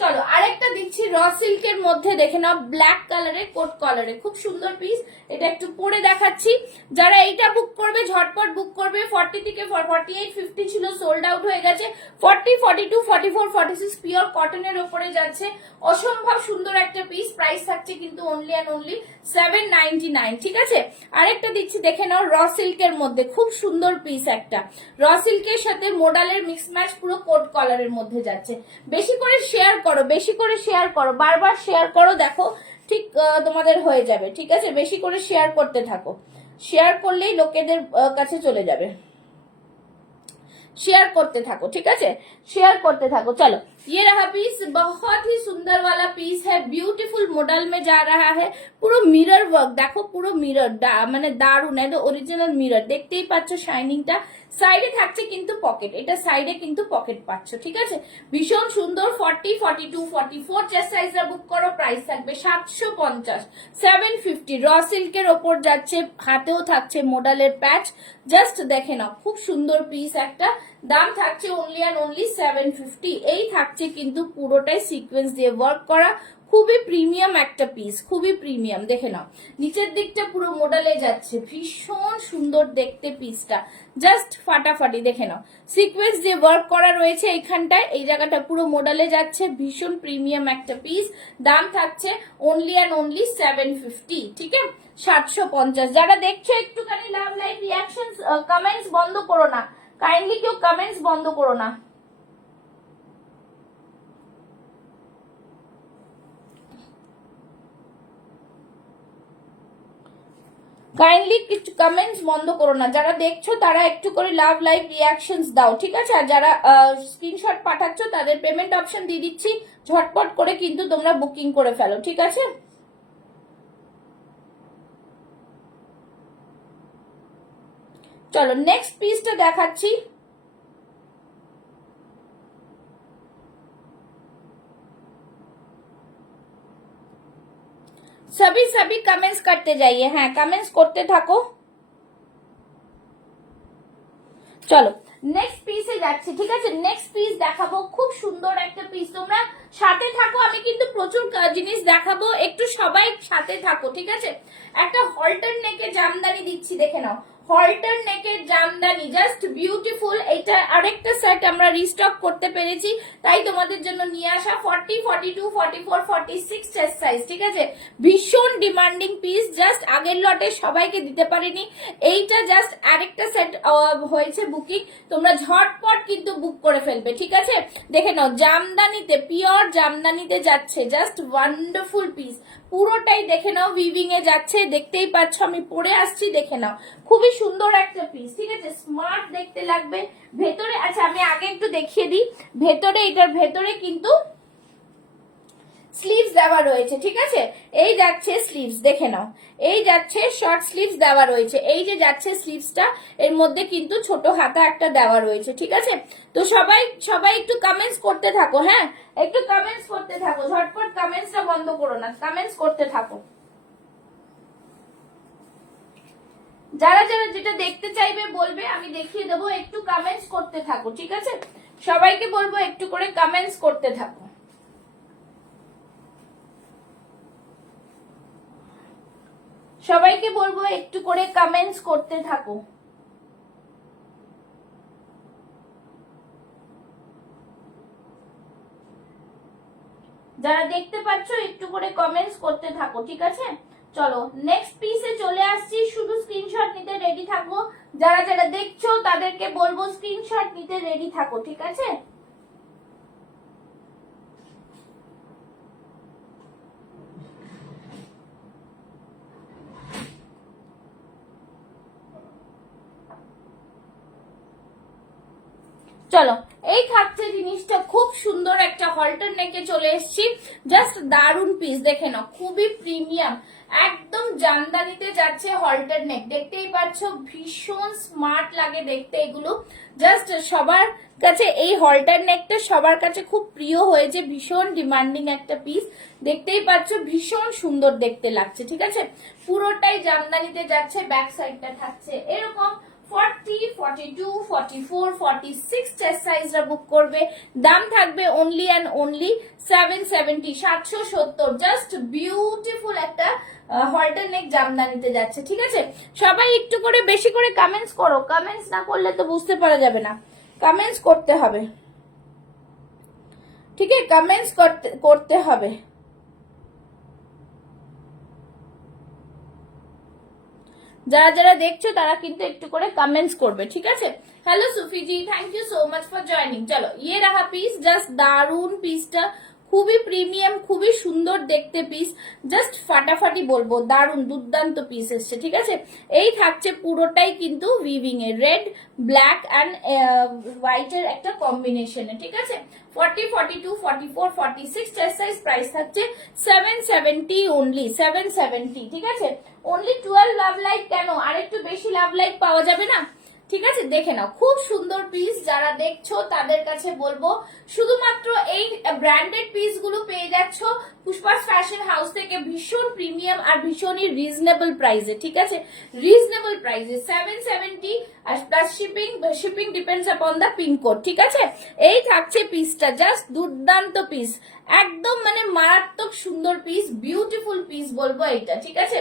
চলো আরেকটা দিচ্ছি র সিল্কের মধ্যে, দেখে নাও, ব্ল্যাক কালারে, কোট কালারে, খুব সুন্দর পিস। এটা একটু পরে দেখাচ্ছি। যারা এইটা বুক করবে ঝটপট বুক করবে। 40 থেকে 48, 50 ছিল, সোল্ড আউট হয়ে গেছে। 40, 42, 44, 46 পিওর কটনের ওপরে যাচ্ছে, অসম্ভব সুন্দর একটা পিস। প্রাইস থাকছে কিন্তু অনলি অ্যান্ড অনলি 799, ঠিক আছে। আরেকটা দিচ্ছি, দেখে নাও, র সিল্কের মধ্যে খুব সুন্দর পিস একটা, র সিল্কের সাথে মোডালের মিক্স ম্যাচ, পুরো কোট কলারের মধ্যে যাচ্ছে। বেশি করে শেয়ার করো, বেশি করে শেয়ার করো, বারবার শেয়ার করো, দেখো ঠিক তোমাদের হয়ে যাবে, ঠিক আছে। বেশি করে শেয়ার করতে থাকো, শেয়ার করলেই লোকেদের কাছে চলে যাবে। शेयर करते থাকো, ঠিক আছে, शेयर करते থাকো। चलो ये रहा पीस, बहुत ही सुंदर वाला पीस है, ब्यूटीफुल मॉडल में जा रहा है। পুরো মিরর ওয়ার্ক দেখো, পুরো মিরর, মানে দারুন, একদম অরিজিনাল মিরর, দেখতেই পাচ্ছ শাইনিংটা। সাইডে থাকছে কিন্তু পকেট, এটা সাইডে কিন্তু পকেট পাচ্ছ, ঠিক আছে। ভীষণ সুন্দর। 40, 42, 44 চেস্ট সাইজরা বুক করো। প্রাইস থাকবে 750, 750। র সিল্কের ওপর যাচ্ছে, হাতেও থাকছে মডেলের প্যাচ, জাস্ট দেখে নাও, খুব সুন্দর পিস একটা। দাম থাকছে অনলি অ্যান্ড অনলি 750। এই থাকছে কিন্তু পুরোটাই সিকোয়েন্স দিয়ে ওয়ার্ক করা, খুবই প্রিমিয়াম একটা পিস, খুবই প্রিমিয়াম। দেখে নাও নিচের দিকটা পুরো মডেলে যাচ্ছে, ভীষণ সুন্দর দেখতে পিসটা, জাস্ট ফাটাফাটি। দেখে নাও সিকোয়েন্স যে ওয়ার্ক করা রয়েছে এইখানটায়, এই জায়গাটা পুরো মডেলে যাচ্ছে, ভীষণ প্রিমিয়াম একটা পিস। দাম থাকছে অনলি অ্যান্ড অনলি 750, ঠিক আছে, 750। যারা দেখছো একটুখানি লাভ লাইক রিয়াকশন, কমেন্টস বন্ধ করো না, কাইন্ডলি কেউ কমেন্টস বন্ধ করো না। কাইন্ডলি কিছু কমেন্টস বন্ধ করো না, যারা দেখছো তারা একটু করে লাভ লাইভ রিয়াকশনস দাও, ঠিক আছে। আর যারা স্ক্রিনশট পাঠাচ্ছ তাদের পেমেন্ট অপশন দিয়ে দিচ্ছি, ঝটপট করে কিন্তু তোমরা বুকিং করে ফেলো, ঠিক আছে। চলো নেক্সট পিসটা দেখাচ্ছি। सभी सभी कमेंट्स करते जाइए, হ্যাঁ কমেন্টস করতে থাকো। চলো নেক্সট পিসে যাচ্ছি, ঠিক আছে। নেক্সট পিস দেখাবো, খুব সুন্দর একটা পিস, তোমরা সাথে থাকো, আমি কিন্তু প্রচুর জিনিস দেখাবো, একটু সবাই সাথে থাকো, ঠিক আছে। একটা হল্টার নেকের জামদানি দিচ্ছি, দেখে নাও হল্টার নেকের জামদানি, জাস্ট বিউটিফুল। এটা আরেকটা সেট আমরা রিস্টক করতে পেরেছি, তাই তোমাদের জন্য নিয়ে আসা। 40, 42, 44, 46 চেস্ট সাইজ, ঠিক আছে। ভীষণ ডিমান্ডিং পিস, জাস্ট আগের লটে সবাইকে দিতে পারিনি, এইটা জাস্ট আরেকটা সেট হয়েছে বুকিং, তোমরা ঝটপট কিন্তু বুক করে ফেলবে, ঠিক আছে। দেখে নাও জামদানিতে, পিওর জামদানিতে যাচ্ছে, জাস্ট ওয়ান্ডারফুল পিস, পুরোটাই দেখে নাও উইভিং এ যাচ্ছে, দেখতেই পাচ্ছ আমি পরে আসছি, দেখে নাও খুবই সুন্দর একটা পিস, ঠিক আছে, স্মার্ট দেখতে লাগবে। ভেতরে, আচ্ছা আমি আগে একটু দেখিয়ে দিই, ভেতরে এটার ভেতরে কিন্তু স্লিভস দেওয়া রয়েছে, ঠিক আছে। এই যাচ্ছে স্লিভস, দেখে নাও এই যাচ্ছে শর্ট স্লিভস দেওয়া রয়েছে, এই যে যাচ্ছে স্লিভসটা, এর মধ্যে কিন্তু ছোট হাতা একটা দেওয়া রয়েছে, ঠিক আছে। তো সবাই সবাই একটু কমেন্টস করতে থাকো, হ্যাঁ একটু কমেন্টস করতে থাকো, ঝটপট কমেন্টসটা বন্ধ করো না, কমেন্টস করতে থাকো। যারা যারা যেটা দেখতে চাইবে বলবে, আমি দেখিয়ে দেবো, একটু কমেন্টস করতে থাকো, ঠিক আছে। সবাইকে বলবো একটু করে কমেন্টস করতে থাকো। সবাইকে বলবো একটু করে কমেন্টস করতে থাকো। যারা দেখতে পাচ্ছ একটু করে কমেন্টস করতে থাকো, ঠিক আছে। চলো নেক্সট পিসে চলে আসছি, শুধু স্ক্রিনশট নিতে রেডি থাকো। যারা যারা দেখছো তাদেরকে বলবো স্ক্রিনশট নিতে রেডি থাকো, ঠিক আছে। চলো এই থাকছে জিনিসটা, খুব সুন্দর একটা হল্টার নেকে চলে এসেছি, জাস্ট দারুন পিস, দেখে নাও খুবই প্রিমিয়াম, একদম জামদানিতে যাচ্ছে হল্টার নেক, দেখতেই পাচ্ছ ভীষণ স্মার্ট লাগে দেখতে এগুলো। জাস্ট সবার কাছে এই হল্টার নেকটা সবার কাছে খুব প্রিয় হয়েছে, ভীষণ ডিমান্ডিং একটা পিস, দেখতেই পাচ্ছ ভীষণ সুন্দর দেখতে লাগছে, ঠিক আছে। পুরোটাই জামদানিতে যাচ্ছে, ব্যাক সাইডটা থাকছে এরকম 40, 42, 44, 46 চেস্ট সাইজরা বুক করবে, দাম থাকবে only and only 770, 770। Just beautiful একটা হল্টার নেক জামদানিতে যাচ্ছে, ঠিক আছে। সবাই একটু করে বেশি করে কমেন্টস করো, কমেন্টস না করলে তো বুঝতে পারা যাবে না, কমেন্টস করতে হবে, ঠিক আছে, কমেন্টস করতে হবে। যারা যারা দেখছো তারা কিন্তু একটু করে কমেন্টস করবে, ঠিক আছে। Hello Sufi ji, thank you so much for joining. চলো ইয়ে রাহা পিস, জাস্ট দারুন পিসটা, খুবই প্রিমিয়াম, খুবই সুন্দর দেখতে পিস, জাস্ট ফাটাফাটি বলবো, দারুন দুর্দান্ত পিস এসছে, ঠিক আছে। এই থাকছে পুরোটাই কিন্তু উইভিং এর, রেড ব্ল্যাক অ্যান্ড হোয়াইটের একটা কম্বিনেশনে, ঠিক আছে। 40, 42, 44, 46 চেস্ট সাইজ, প্রাইস থাকছে 770 অনলি, 770, ঠিক আছে। অনলি 12 লাভ লাইক, কেন আর একটু বেশি লাভ লাইক পাওয়া যাবে না? ঠিক আছে, দেখে নাও খুব সুন্দর পিস। যারা দেখছো তাদের কাছে বলবো শুধুমাত্র এই ব্র্যান্ডেড পিস গুলো পেয়ে যাচ্ছ পুষ্পাস ফ্যাশন হাউস থেকে ভীষণ প্রিমিয়াম আর ভীষণই রিজনেবল প্রাইসে। ঠিক আছে, রিজনেবল প্রাইসে 770 আর প্লাস শিপিং ডিপেন্ডস আপন দা পিনকোড। ঠিক আছে, এই থাকছে পিসটা, জাস্ট দুর্দান্ত পিস, একদম মানে মারাত্মক সুন্দর পিস, বিউটিফুল পিস বলবো এটা। ঠিক আছে,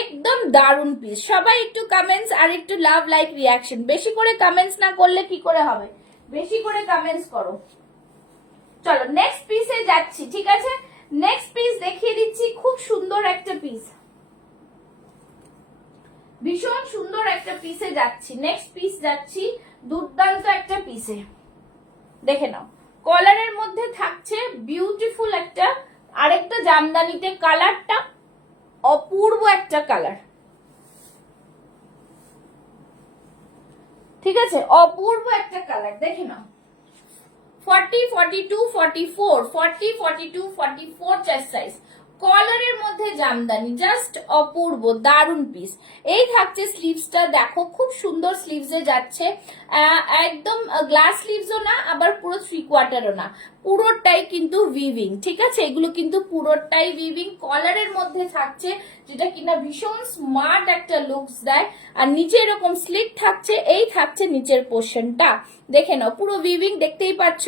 একদম দারুন পিস। সবাই একটু কমেন্টস আর একটু লাভ লাইক রিয়াকশন, বেশি করে কমেন্টস না করলে কি করে হবে, বেশি করে কমেন্টস করো। চলো নেক্সট পিসে যাচ্ছি। ঠিক আছে, নেক্সট পিস দেখিয়ে দিচ্ছি, খুব সুন্দর একটা পিস, ভীষণ সুন্দর একটা পিসে যাচ্ছি। নেক্সট পিস যাচ্ছি দুর্দান্ত একটা পিসে, দেখে নাও কলারের মধ্যে থাকছে বিউটিফুল একটা আরেকটা জামদানিতে, কালারটা অপূর্ব একটা কালার। ঠিক আছে, অপূর্ব একটা কালার, দেখে নাও 40, 42, 44, 40, 42, 44 চেস্ট সাইজ, কলারের মধ্যে জামদানি, জাস্ট অপূর্ব দারুন পিস। এই থাকছে স্লিভসটা, দেখো খুব সুন্দর স্লিভসে যাচ্ছে, একদম গ্লাস স্লিভসও না আবার পুরো 3/4ও না, পুরোটাই কিন্তু উইভিং। ঠিক আছে, এগুলো কিন্তু পুরোটাই উইভিং, কলারের মধ্যে থাকছে, যেটা কিনা ভীষণ স্মার্ট একটা লুকস দেয়। আর নিচে এরকম স্লিট থাকছে, এই থাকছে নিচের পোর্শনটা, দেখে নাও পুরো উইভিং দেখতেই পাচ্ছ।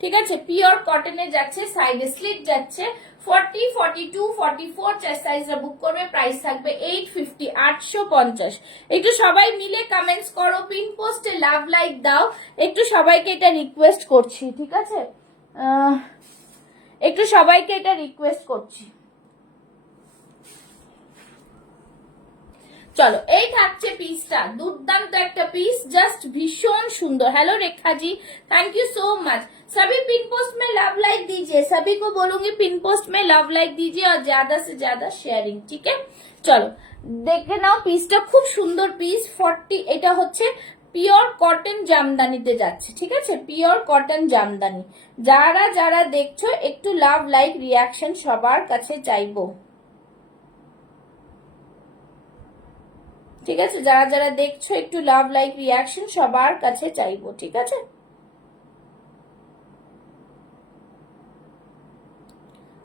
ঠিক আছে, পিওর কটনে যাচ্ছে, সাইডে স্লিট যাচ্ছে। 40, 42, 44 চেস্ট সাইজটা বুক করবে, প্রাইস থাকবে 850, 850। একটু সবাই মিলে কমেন্টস করো, পিন পোস্টে লাভ লাইক দাও, একটু সবাইকে এটা রিকোয়েস্ট করছি। ঠিক আছে, একটু সবাইকে এটা রিকোয়েস্ট করছি। চলো এই থাকছে পিসটা, দুর্দান্ত একটা পিস, জাস্ট ভীষণ সুন্দর। Hello Rekha ji, thank you so much. सभी पिन पोस्ट में लव लाइक दीजिए, सभी को बोलूंगी पिन पोस्ट में लव लाइक दीजिए और ज्यादा से ज्यादा शेयरिंग। ठीक है, চলো দেখে নাও পিসটা, খুব সুন্দর পিস। 40, এটা হচ্ছে পিওর কটন জামদানিতে যাচ্ছে। ঠিক আছে, পিওর কটন জামদানি। যারা যারা দেখছো একটু লাভ লাইক রিয়াকশন সবার কাছে চাইবো। ঠিক আছে, যারা যারা দেখছো একটু লাভ লাইক রিয়াকশন সবার কাছে চাইবো। ঠিক আছে,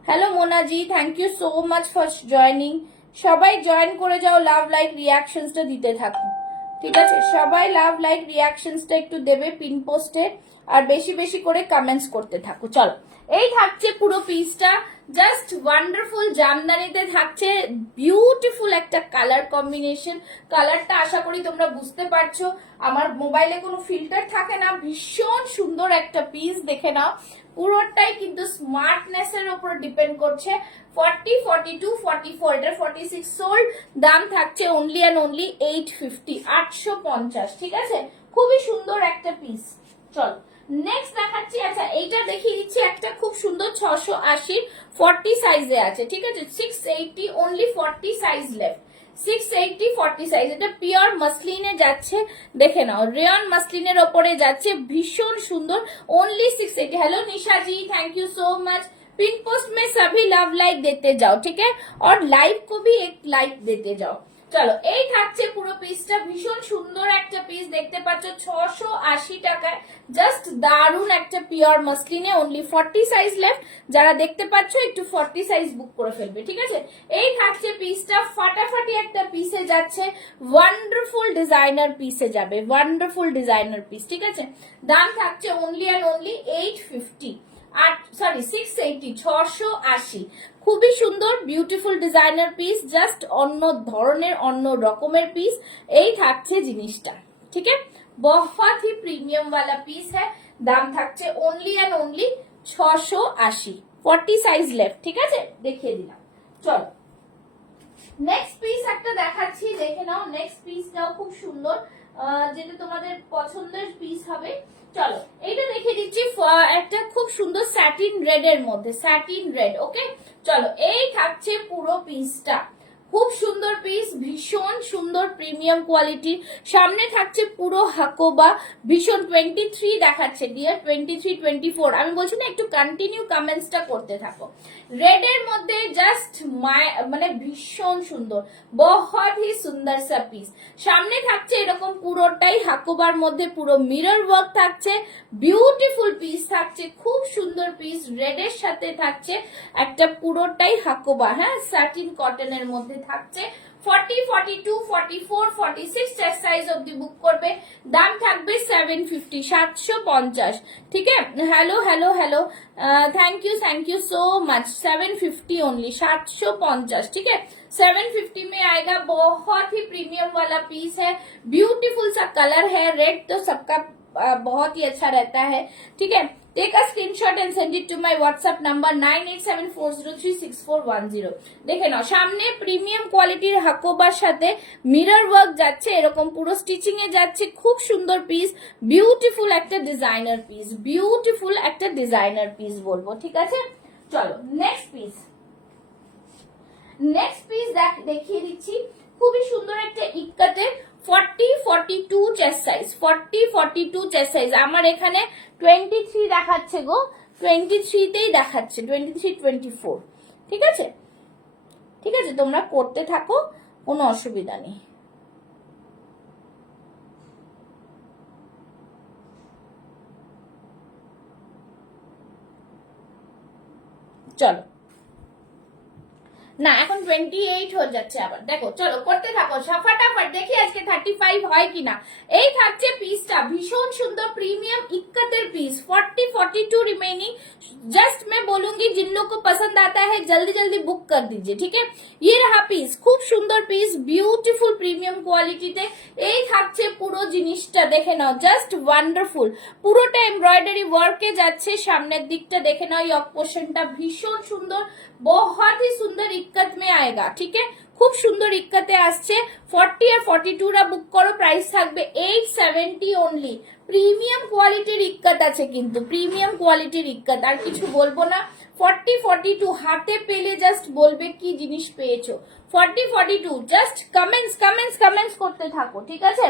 hello Mona ji, thank you so much for joining. সবাই জয়েন করে যাও, লাভ লাইক রিয়াকশনসটা দিতে থাকো। ঠিক আছে, সবাই লাভ লাইক রিয়াকশনসটা একটু দেবে পিন পোস্টে, আর বেশি বেশি করে কমেন্টস করতে থাকো। চলো এই থাকছে পুরো পিসটা, জাস্ট ওয়ান্ডারফুল জামদানিতে থাকছে, বিউটিফুল একটা কালার কম্বিনেশন। কালারটা আশা করি তোমরা বুঝতে পারছো, আমার মোবাইলে কোনো ফিল্টার থাকে না, ভীষণ সুন্দর একটা পিস। দেখে নাও পুরোটাই কিন্তু স্মার্টনেস এর উপর ডিপেন্ড করছে। 40, 42, 44, এটা 46 সোল্ড, দাম থাকছে অনলি অ্যান্ড অনলি 850, 850। ঠিক আছে, খুবই সুন্দর একটা পিস। চল নেক্সট দেখাচ্ছি। আচ্ছা এইটা দেখিয়ে দিচ্ছি, একটা খুব সুন্দর 680, 40 সাইজে আছে। ঠিক আছে, 680 অনলি, 40 সাইজ লেফট, 680 40 সাইজ। এটা পিওর মাসলিনে যাচ্ছে, দেখে নাও রেয়ন মাসলিনের ওপরে যাচ্ছে, ভীষণ সুন্দর, only 680। Hello Nisha ji, thank you so much. Pin post में सभी लव लाइक देते जाओ, ठीक है, और लाइव को भी एक लाइक देते जाओ। চলো এই থাকছে পুরো পিসটা, ভীষণ সুন্দর একটা পিস দেখতে পাচ্ছ, 680 টাকায়, জাস্ট দারুন একটা পিওর মাসলিনে, অনলি 40 সাইজ লেফট। যারা দেখতে পাচ্ছ একটু 40 সাইজ বুক করে ফেলবে। ঠিক আছে, এই থাকছে পিসটা, ফাটাফাটি একটা পিসে যাচ্ছে, ওয়ান্ডারফুল ডিজাইনার পিসে যাবে, ওয়ান্ডারফুল ডিজাইনার পিস। ঠিক আছে, দাম থাকছে অনলি অ্যান্ড অনলি 850, 680, 680। খুবই সুন্দর বিউটিফুল ডিজাইনার পিস, জাস্ট অন্য ধরনের অন্য রকমের পিস। এই থাকছে জিনিসটা, ঠিক আছে, बहुत ही প্রিমিয়াম वाला পিস হ্যাঁ। দাম থাকছে only and only 680, 40 size left. ঠিক আছে, দেখিয়ে দিলাম। চলো নেক্সট পিস একটা দেখাচ্ছি, দেখে নাও। নেক্সট পিসটাও খুব সুন্দর, যেটা তোমাদের পছন্দের পিস হবে। চলো এইটা দেখে দিচ্ছি, একটা খুব সুন্দর স্যাটিন রেড এর মধ্যে, স্যাটিন রেড। ওকে, চলো এই থাকছে পুরো পিসটা, খুব সুন্দর পিস, ভীষণ সুন্দর প্রিমিয়াম কোয়ালিটি। সামনে থাকছে পুরো হাকোবা, ভীষণ 23 দেখাচ্ছে ডিয়ার, 23 24। আমি বলছি না একটু কন্টিনিউ কমেন্টসটা করতে থাকো। রেড এর মধ্যে জাস্ট মানে ভীষণ সুন্দর, বহুত হি সুন্দর সা পিস। সামনে থাকছে এরকম পুরোটাই হাকোবার মধ্যে পুরো মিরর ওয়ার্ক থাকছে, বিউটিফুল পিস থাকছে, খুব সুন্দর পিস। রেড এর সাথে থাকছে একটা পুরোটাই হাকোবা, হ্যাঁ স্যাটিন কটনের মধ্যে থাকছে। 40, 42, 44, 46 চেস্ট সাইজ অব্দি বুক করবে। দাম থাকবে 750, 750। ঠিক আছে, hello hello hello, thank you so much. 750 only, 750। ठीक है, 750 में आएगा। बहुत ही प्रीमियम वाला पीस है, ब्यूटीफुल सा कलर है। रेड तो सबका बहुत ही अच्छा रहता है। ठीक है, take a screenshot and send it to my WhatsApp number 9874036410। দেখে নাও, সামনে প্রিমিয়াম কোয়ালিটির হাকোবার সাথে মিরর ওয়ার্ক যাচ্ছে, এরকম পুরো স্টিচিং এ যাচ্ছে, খুব সুন্দর পিস, বিউটিফুল একটা ডিজাইনার পিস, বিউটিফুল একটা ডিজাইনার পিস বলবো। ঠিক আছে, চলো নেক্সট পিস। নেক্সট পিস দেখিয়ে দিচ্ছি, খুবই সুন্দর একটা ইক্কাতে 40, 42 চেস্ট সাইজ, 40, 42 চেস্ট সাইজ। আমার এখানে 23 দেখাচ্ছে গো, 23 তেই দেখাচ্ছে, 23, 24। ঠিক আছে, ঠিক আছে, তোমরা করতে থাকো, কোনো অসুবিধা নেই। চলো না, এখন 28 হয়ে যাচ্ছে আবার, দেখো চলো করতে থাকো ফাটাফাট, দেখি আজকে 35 হয় কিনা। এই থাকছে পিসটা, ভীষণ সুন্দর প্রিমিয়াম इक्कतेर पीस, 40, 42 रिमेनिंग। जस्ट मैं बोलूंगी जिन लोग को पसंद आता है जल्दी जल्दी बुक कर दीजिए। ठीक है, ये रहा पीस, खूब सुंदर पीस, ब्यूटीफुल प्रिमियम কোয়ালিটিতে। এই থাকছে পুরো জিনিসটা, দেখে নাও, জাস্ট ওয়ান্ডারফুল। পুরোটা এমব্রয়ডারি ওয়ার্কে যাচ্ছে, সামনের দিকটা দেখে নাও, ইয়ক পোর্শনটা ভীষণ সুন্দর, बहुत ही सुंदर इक्कत में आएगा। ठीक है, খুব সুন্দর ইক্কাতে আসছে। 40 আর 42 রা বুক করো, প্রাইস থাকবে 870 অনলি। প্রিমিয়াম কোয়ালিটির ইক্কাত আছে কিন্তু, প্রিমিয়াম কোয়ালিটির ইক্কাত, আর কিছু বলবো না। 40, 42 হাতে পেলে জাস্ট বলবে কি জিনিস পেয়েছো। 40, 42 জাস্ট কমেন্টস কমেন্টস কমেন্টস করতে থাকো। ঠিক আছে,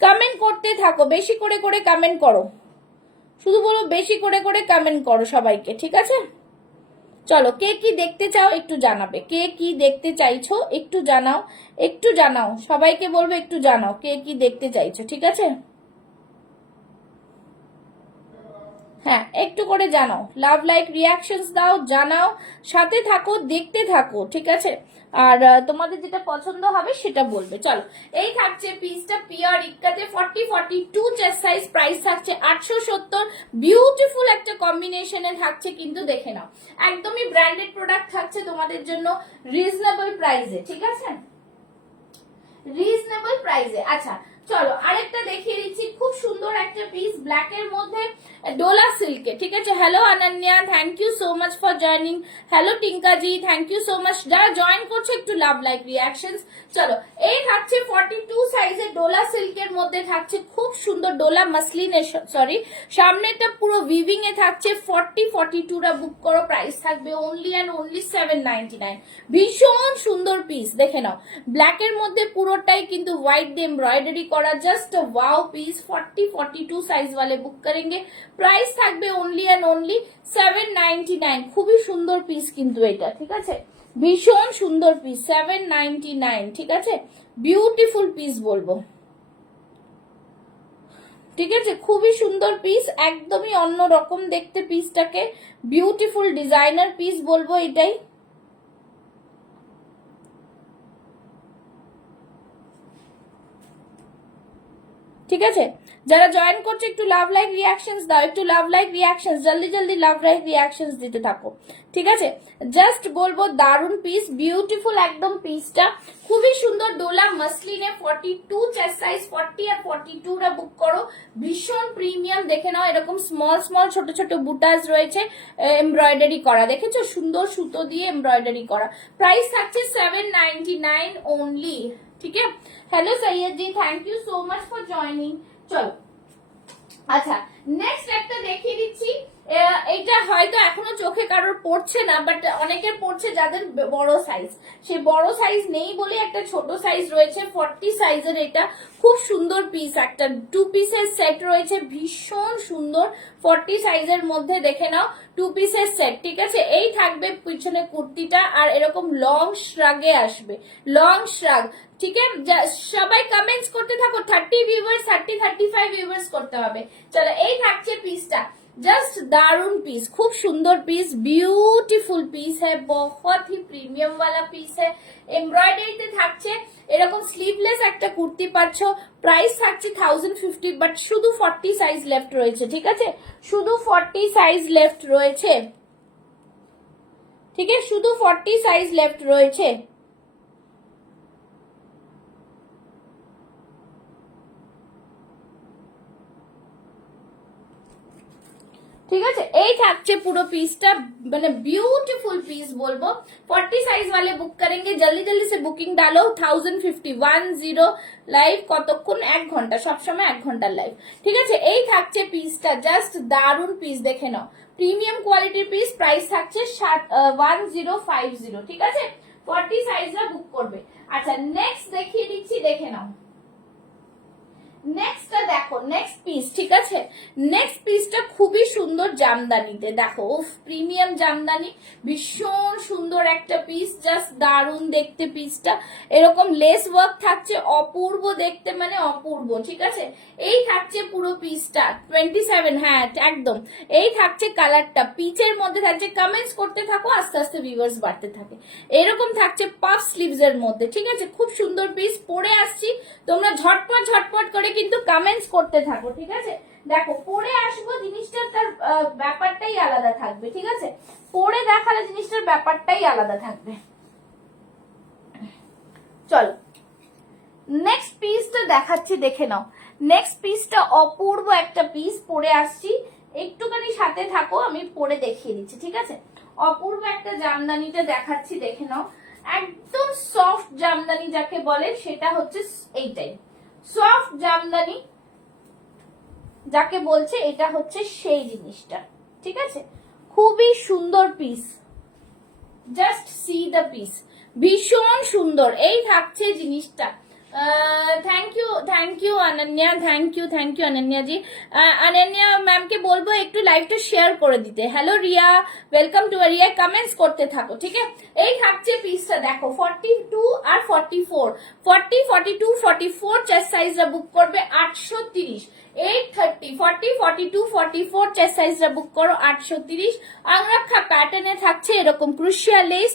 কমেন্ট করতে থাকো, বেশি করে করে কমেন্ট করো, শুধু বলো বেশি করে করে কমেন্ট করো সবাইকে। ঠিক আছে, চলো কে কি দেখতে চাও একটু জানাবে, কে কি দেখতে চাইছো একটু জানাও, একটু জানাও, সবাইকে বলবো একটু জানাও কে কি দেখতে চাইছো। ঠিক আছে, হ্যাঁ একটু করে জানাও, লাভ লাইক রিয়াকশনস দাও, জানাও, সাথে থাকো, দেখতে থাকো। ঠিক আছে, আর তোমাদের যেটা পছন্দ হবে সেটা বলবে। চলো, এই থাকছে পিসটা পিওর ইক্কাতে, 40, 42 চেস্ট সাইজ, প্রাইস থাকছে 870। বিউটিফুল একটা কম্বিনেশনে থাকছে কিন্তু, দেখে নাও, একদমই ব্র্যান্ডেড প্রোডাক্ট থাকছে তোমাদের জন্য রিজনেবল প্রাইসে। ঠিক আছে, রিজনেবল প্রাইসে। আচ্ছা চলো আরেকটা দেখিয়ে দিচ্ছি, খুব সুন্দর একটা পিস ব্ল্যাক এর মধ্যে ডোলা সিল্কে। ঠিক আছে, hello Ananya, thank you so much for joining. Hello Tinka ji, thank you so much. যারা জয়েন করছে একটু লাভ লাইক রিয়াকশনস। চলো, এই থাকছে 42 সাইজের ডোলা সিল্কের মধ্যে থাকছে, খুব সুন্দর ডোলা মাসলিনের, সরি সামনেটা পুরো উইভিং এ থাকছে। 40, 42 রা বুক করো, প্রাইস থাকবে অনলি এন্ড অনলি 799। ভীষণ সুন্দর পিস, দেখে নাও, ব্ল্যাক এর মধ্যে পুরোটাই কিন্তু হোয়াইট দিয়ে এমব্রয়ডারি করা, জাস্ট ওয়াও পিস। 40, 42 সাইজ वाले বুক করেंगे, প্রাইস থাকবে অনলি এন্ড অনলি 799। খুবই সুন্দর পিস কিন্তু এটা। ঠিক আছে, ভীষণ সুন্দর পিস, 799। ঠিক আছে, বিউটিফুল পিস বলবো। ঠিক আছে, খুবই সুন্দর পিস, একদমই অন্য রকম দেখতে পিসটাকে, বিউটিফুল ডিজাইনার পিস বলবো এটাই। ঠিক আছে, যারা জয়েন করছে একটু লাভ লাইক রিয়াকশনস দাও, একটু লাভ লাইক রিয়াকশনস, জলদি জলদি লাভ লাইক রিয়াকশনস দিতে থাকো। ঠিক আছে, জাস্ট বলবো দারুন পিস, বিউটিফুল একদম পিসটা, খুবই সুন্দর ডোলা মাসলিনে। 42 চেস্ট সাইজ, 40 আর 42 রা বুক করো, ভীষণ প্রিমিয়াম। দেখে নাও, এরকম স্মল স্মল ছোট ছোট বুটাস রয়েছে, এমব্রয়ডারি করা, দেখেছো, সুন্দর সুতো দিয়ে এমব্রয়ডারি করা। প্রাইস থাকছে 799 ओनली। ठीक है, hello Syed ji, thank you so much for joining. चलो আচ্ছা নেক্সট একটা দেখিয়ে দিচ্ছি, এইটা হয়তো এখনো চোখে কারোর পড়ছে না, বাট অনেকের পড়ছে যাদের বড় সাইজ। সে বড় সাইজ নেই বলে একটা ছোট সাইজ রয়েছে 40 সাইজের। এটা খুব সুন্দর পিস, একটা 2 পিসের সেট রয়েছে, ভীষণ সুন্দর। 40 সাইজের মধ্যে দেখে নাও 2 পিসের সেট, ঠিক আছে। এই থাকবে পিছনে কুর্তিটা, আর এরকম লং শ্রাগে আসবে, লং শ্রাগ, ঠিক আছে। সবাই কমেন্টস করতে থাকো, 30 ভিউয়ার্স, 35 ভিউয়ার্স করতে হবে। চলো, এই থাকছে পিসটা, जस्ट दारुण पीस, खूब सुंदर पीस, ब्यूटीफुल पीस है, बहुत ही प्रीमियम वाला पीस है। एमब्रॉयडारीতে থাকছে, এরকম স্লিভলেস একটা কুর্তি পাচ্ছ, প্রাইস থাকছে 1050, বাট শুধু 40 সাইজ লেফট রয়েছে, ঠিক আছে, শুধু 40 সাইজ লেফট রয়েছে, ঠিক আছে, শুধু 40 সাইজ লেফট রয়েছে। ঠিক আছে, এই থাকছে পুরো পিসটা, মানে ब्यूटीफुल पीस बोलबो। 40 साइज वाले बुक करेंगे, जल्दी जल्दी से बुकिंग डालो। 1050 লাইভ কতক্ষণ? 1 ঘন্টা, সবসময় 1 ঘন্টার লাইভ, ঠিক আছে। এই থাকছে পিসটা, জাস্ট দারুন পিস, দেখে নাও, প্রিমিয়াম কোয়ালিটির পিস, প্রাইস থাকছে 1050, ঠিক আছে। 40 সাইজরা বুক করবে। আচ্ছা, নেক্সট দেখিয়ে দিচ্ছি, দেখে নাও। নেক্সটটা দেখো, নেক্সট পিস, ঠিক আছে। নেক্সট পিসটা খুবই সুন্দর জামদানিতে, দেখো, প্রিমিয়াম জামদানি, ভীষণ সুন্দর একটা পিস, জাস্ট দারুণ দেখতে পিসটা। এরকম লেস ওয়ার্ক থাকছে, অপূর্ব দেখতে, মানে অপূর্ব, ঠিক আছে। এই থাকছে পুরো পিসটা 27, হ্যাঁ একদম। এই থাকছে কালারটা, পিচের মধ্যে থাকছে, কমেন্টস করতে থাকো, আস্তে আস্তে ভিউয়ার্স বাড়তে থাকে। এরকম থাকছে পাফ স্লিভস এর মধ্যে, ঠিক আছে, খুব সুন্দর পিস। পরে আসছি, তোমরা ঝটপট ঝটপট করে কিন্তু কমেন্টস করতে থাকো, ঠিক আছে। দেখো, পরে আসবো, জিনিসটার তার ব্যাপারটাই আলাদা থাকবে, ঠিক আছে, পরে দেখালে জিনিসটার ব্যাপারটাই আলাদা থাকবে। চলো, নেক্সট পিসটা দেখাচ্ছি, দেখে নাও। নেক্সট পিসটা অপূর্ব একটা পিস, পরে আসছি, একটুখানি সাথে থাকো, আমি পরে দেখিয়ে দিচ্ছি, ঠিক আছে। অপূর্ব একটা জামদানিটা দেখাচ্ছি, দেখে নাও, একদম সফট জামদানি যাকে বলে, সেটা হচ্ছে এইটাই, সফট জামদানি যাকে বলছে, এটা হচ্ছে সেই জিনিসটা, ঠিক আছে। খুবই সুন্দর piece, just see the piece, ভীষণ সুন্দর। এই থাকছে জিনিসটা। Thank you Ananya, thank you Ananya ji. Ananya ম্যামকে বলবো একটু লাইভটা শেয়ার করে দিতে। Hello Riya, welcome to Riya, comments করতে থাকো, ঠিক আছে। এই থাকছে পিসটা, দেখো, 42 আর 44, 40, 42, 44 চেস্ট সাইজটা বুক করবে 830, 830, 40, 42, 44 চেস্ট সাইজটা বুক করো 830। আংরাক্ষা প্যাটার্নে থাকছে এরকম ক্রুশিয়া লেস,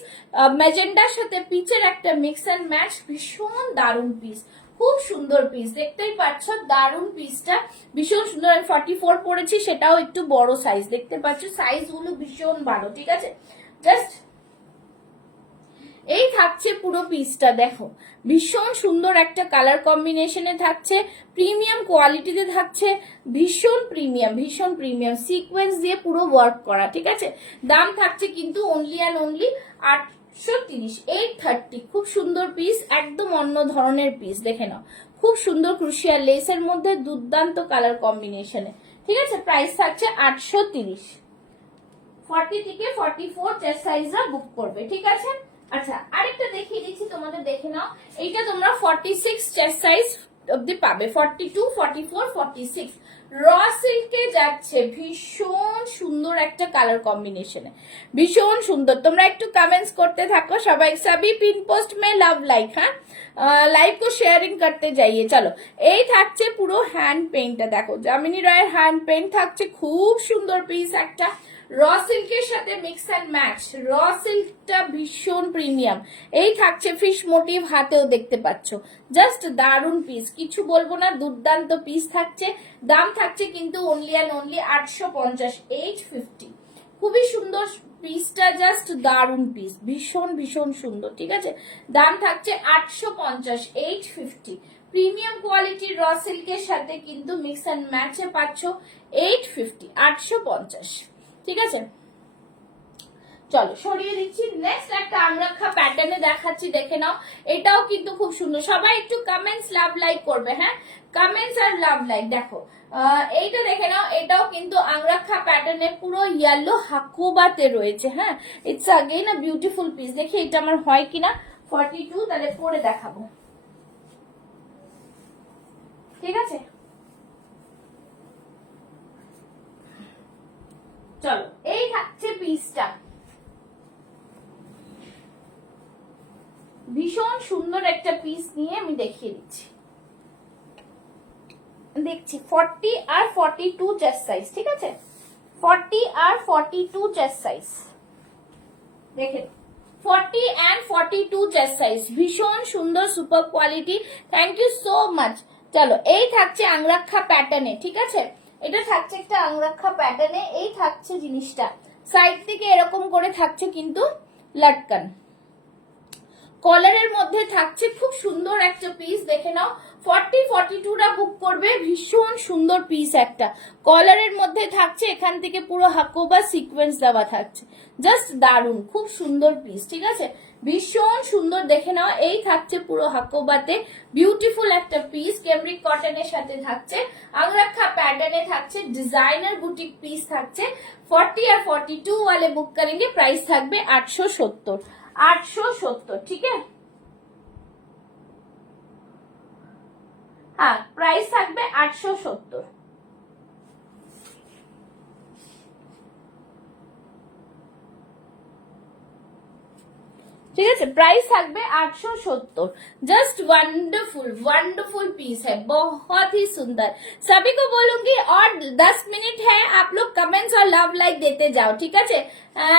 ম্যাজেন্ডার সাথে পিচের একটা মিক্স এন্ড ম্যাচ, ভীষণ দারুণ পিস, খুব সুন্দর পিস, দেখতেই পাচ্ছ, দারুণ পিসটা, ভীষণ সুন্দর। আমি 44 পরেছি, সেটাও একটু বড় সাইজ, দেখতে পাচ্ছ, সাইজ গুলো ভীষণ ভালো, ঠিক আছে। জাস্ট এই থাকছে পুরো পিসটা, দেখো, ভীষণ সুন্দর একটা কালার কম্বিনেশনে থাকছে, প্রিমিয়াম কোয়ালিটিতে থাকছে, ভীষণ প্রিমিয়াম, ভীষণ প্রিমিয়াম, সিকোয়েন্স দিয়ে পুরো ওয়ার্ক করা, ঠিক আছে। দাম থাকছে কিন্তু অনলি অ্যান্ড অনলি 830, 830, খুব সুন্দর পিস, একদম অন্য ধরনের পিস, দেখে নাও, খুব সুন্দর ক্রুশিয়াল লেসের মধ্যে দুর্দান্ত কালার কম্বিনেশনে, ঠিক আছে। প্রাইস থাকছে 830, 40 থেকে 44 চেস্ট সাইজরা বুক করবে, ঠিক আছে। আচ্ছা, আরেকটা দেখিয়ে দিচ্ছি তোমাদের, দেখে নাও, এইটা তোমরা 46 চেস্ট সাইজ অব্দি পাবে, 42, 44, 46 র সিল্কে যাচ্ছে, ভীষণ সুন্দর একটা কালার কম্বিনেশনে, ভীষণ সুন্দর। তোমরা একটু কমেন্টস করতে থাকো সবাই, সবই পিন পোস্ট মে লাভ লাইক, হ্যাঁ লাইভ কো শেয়ারিং করতে যাইয়ে। চলো, এই থাকছে পুরো হ্যান্ড পেইন্টটা, দেখো, যামিনী রায়ের হ্যান্ড পেইন্ট থাকছে, খুব সুন্দর পিস একটা, র সিল্কের সাথে মিক্স অ্যান্ড ম্যাচ, র সিল্কটা ভীষণ প্রিমিয়াম। এই থাকছে ফিশ মোটিভ, হাতেও দেখতে পাচ্ছ, জাস্ট দারুন পিস, কিছু বলবো না, দুর্দান্ত পিস থাকছে। দাম থাকছে কিন্তু অনলি অ্যান্ড অনলি 850, 850, খুবই সুন্দর পিসটা, জাস্ট দারুন পিস, ভীষণ ভীষণ সুন্দর, ঠিক আছে। দাম থাকছে 850, 850, প্রিমিয়াম কোয়ালিটির র সিল্কের সাথে কিন্তু মিক্স অ্যান্ড ম্যাচে পাচ্ছ 850, 850, ঠিক আছে। চলো সরিয়ে দিচ্ছি। নেক্সট একটা আমরাক্ষা প্যাটার্নে দেখাচ্ছি, দেখে নাও। এটাও কিন্তু খুব সুন্দর। সবাই একটু কমেন্টস লাভ লাইক করবে, হ্যাঁ কমেন্টস আর লাভ লাইক। দেখো এইটা দেখে নাও, এটাও কিন্তু আংরাক্ষা প্যাটার্নের পুরো ইয়েলো হাকুবাতে রয়েছে, হ্যাঁ it's again a beautiful piece. দেখি এটা আমার হয় কিনা 42, তাহলে পরে দেখাবো, ঠিক আছে। চলো এই থাকছে পিসটা, ভীষণ সুন্দর একটা পিস নিয়ে আমি দেখিয়ে দিচ্ছি। দেখছি 40 আর 42 চেস্ট সাইজ, ঠিক আছে 40 আর 42 চেস্ট সাইজ, দেখেন 40 and 42 চেস্ট সাইজ, ভীষণ সুন্দর super quality. Thank you so much. চলো এই থাকছে আংরাক্ষা প্যাটার্নে, ঠিক আছে এটা থাকছে একটা আংরাক্ষা প্যাটার্নে। এই থাকছে জিনিসটা, সাইড থেকে এরকম করে থাকছে কিন্তু লটকান, কলারের মধ্যে থাকছে খুব সুন্দর একটা পিস। দেখে নাও 40-42টা বুক করবে, ভীষণ সুন্দর পিস একটা। কলারের মধ্যে থাকছে এখান থেকে পুরো হাকোবা সিকোয়েন্স দেওয়া থাকছে, জাস্ট দারুন, খুব সুন্দর পিস, ঠিক আছে ভীষণ সুন্দর। দেখে নাও এই থাকছে পুরো হাকোবাতে বিউটিফুল একটা পিস, কেমব্রিক কটনের সাথে থাকছে, আংরাক্ষা প্যাটার্নে থাকছে, ডিজাইনার বুটিক পিস থাকছে। 40 আর 42 वाले बुक करेंगे, प्राइस থাকবে 870, 870, ठीक है हाँ प्राइस থাকবে 870। ठीक है प्राइस থাকবে 870। जस्ट वंडरफुल वंडरफुल पीस है, बहुत ही सुंदर। सभी को बोलूंगी और 10 मिनट है, आप लोग कमेंट्स और लव लाइक देते जाओ, ঠিক আছে।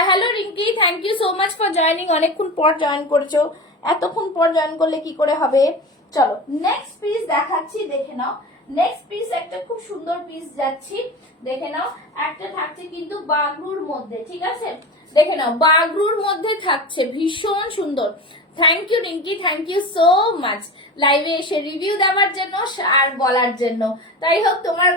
Hello Rinki, thank you so much for joining. অনেকক্ষণ পর জয়েন করেছো, এতক্ষণ পর জয়েন করলে কি করে হবে। চলো নেক্সট পিস দেখাচ্ছি, দেখে নাও। নেক্সট পিস একটা খুব সুন্দর পিস যাচ্ছি, দেখে নাও। একটা থাকছে কিন্তু বাগরুর মধ্যে, ঠিক আছে দেখে নাও বাগরুর মধ্যে থাকছে, ভীষণ সুন্দর। Thank you Rinki, thank you so much লাইভে এসে রিভিউ দেওয়ার জন্য আর বলার জন্য। তাই হোক তোমার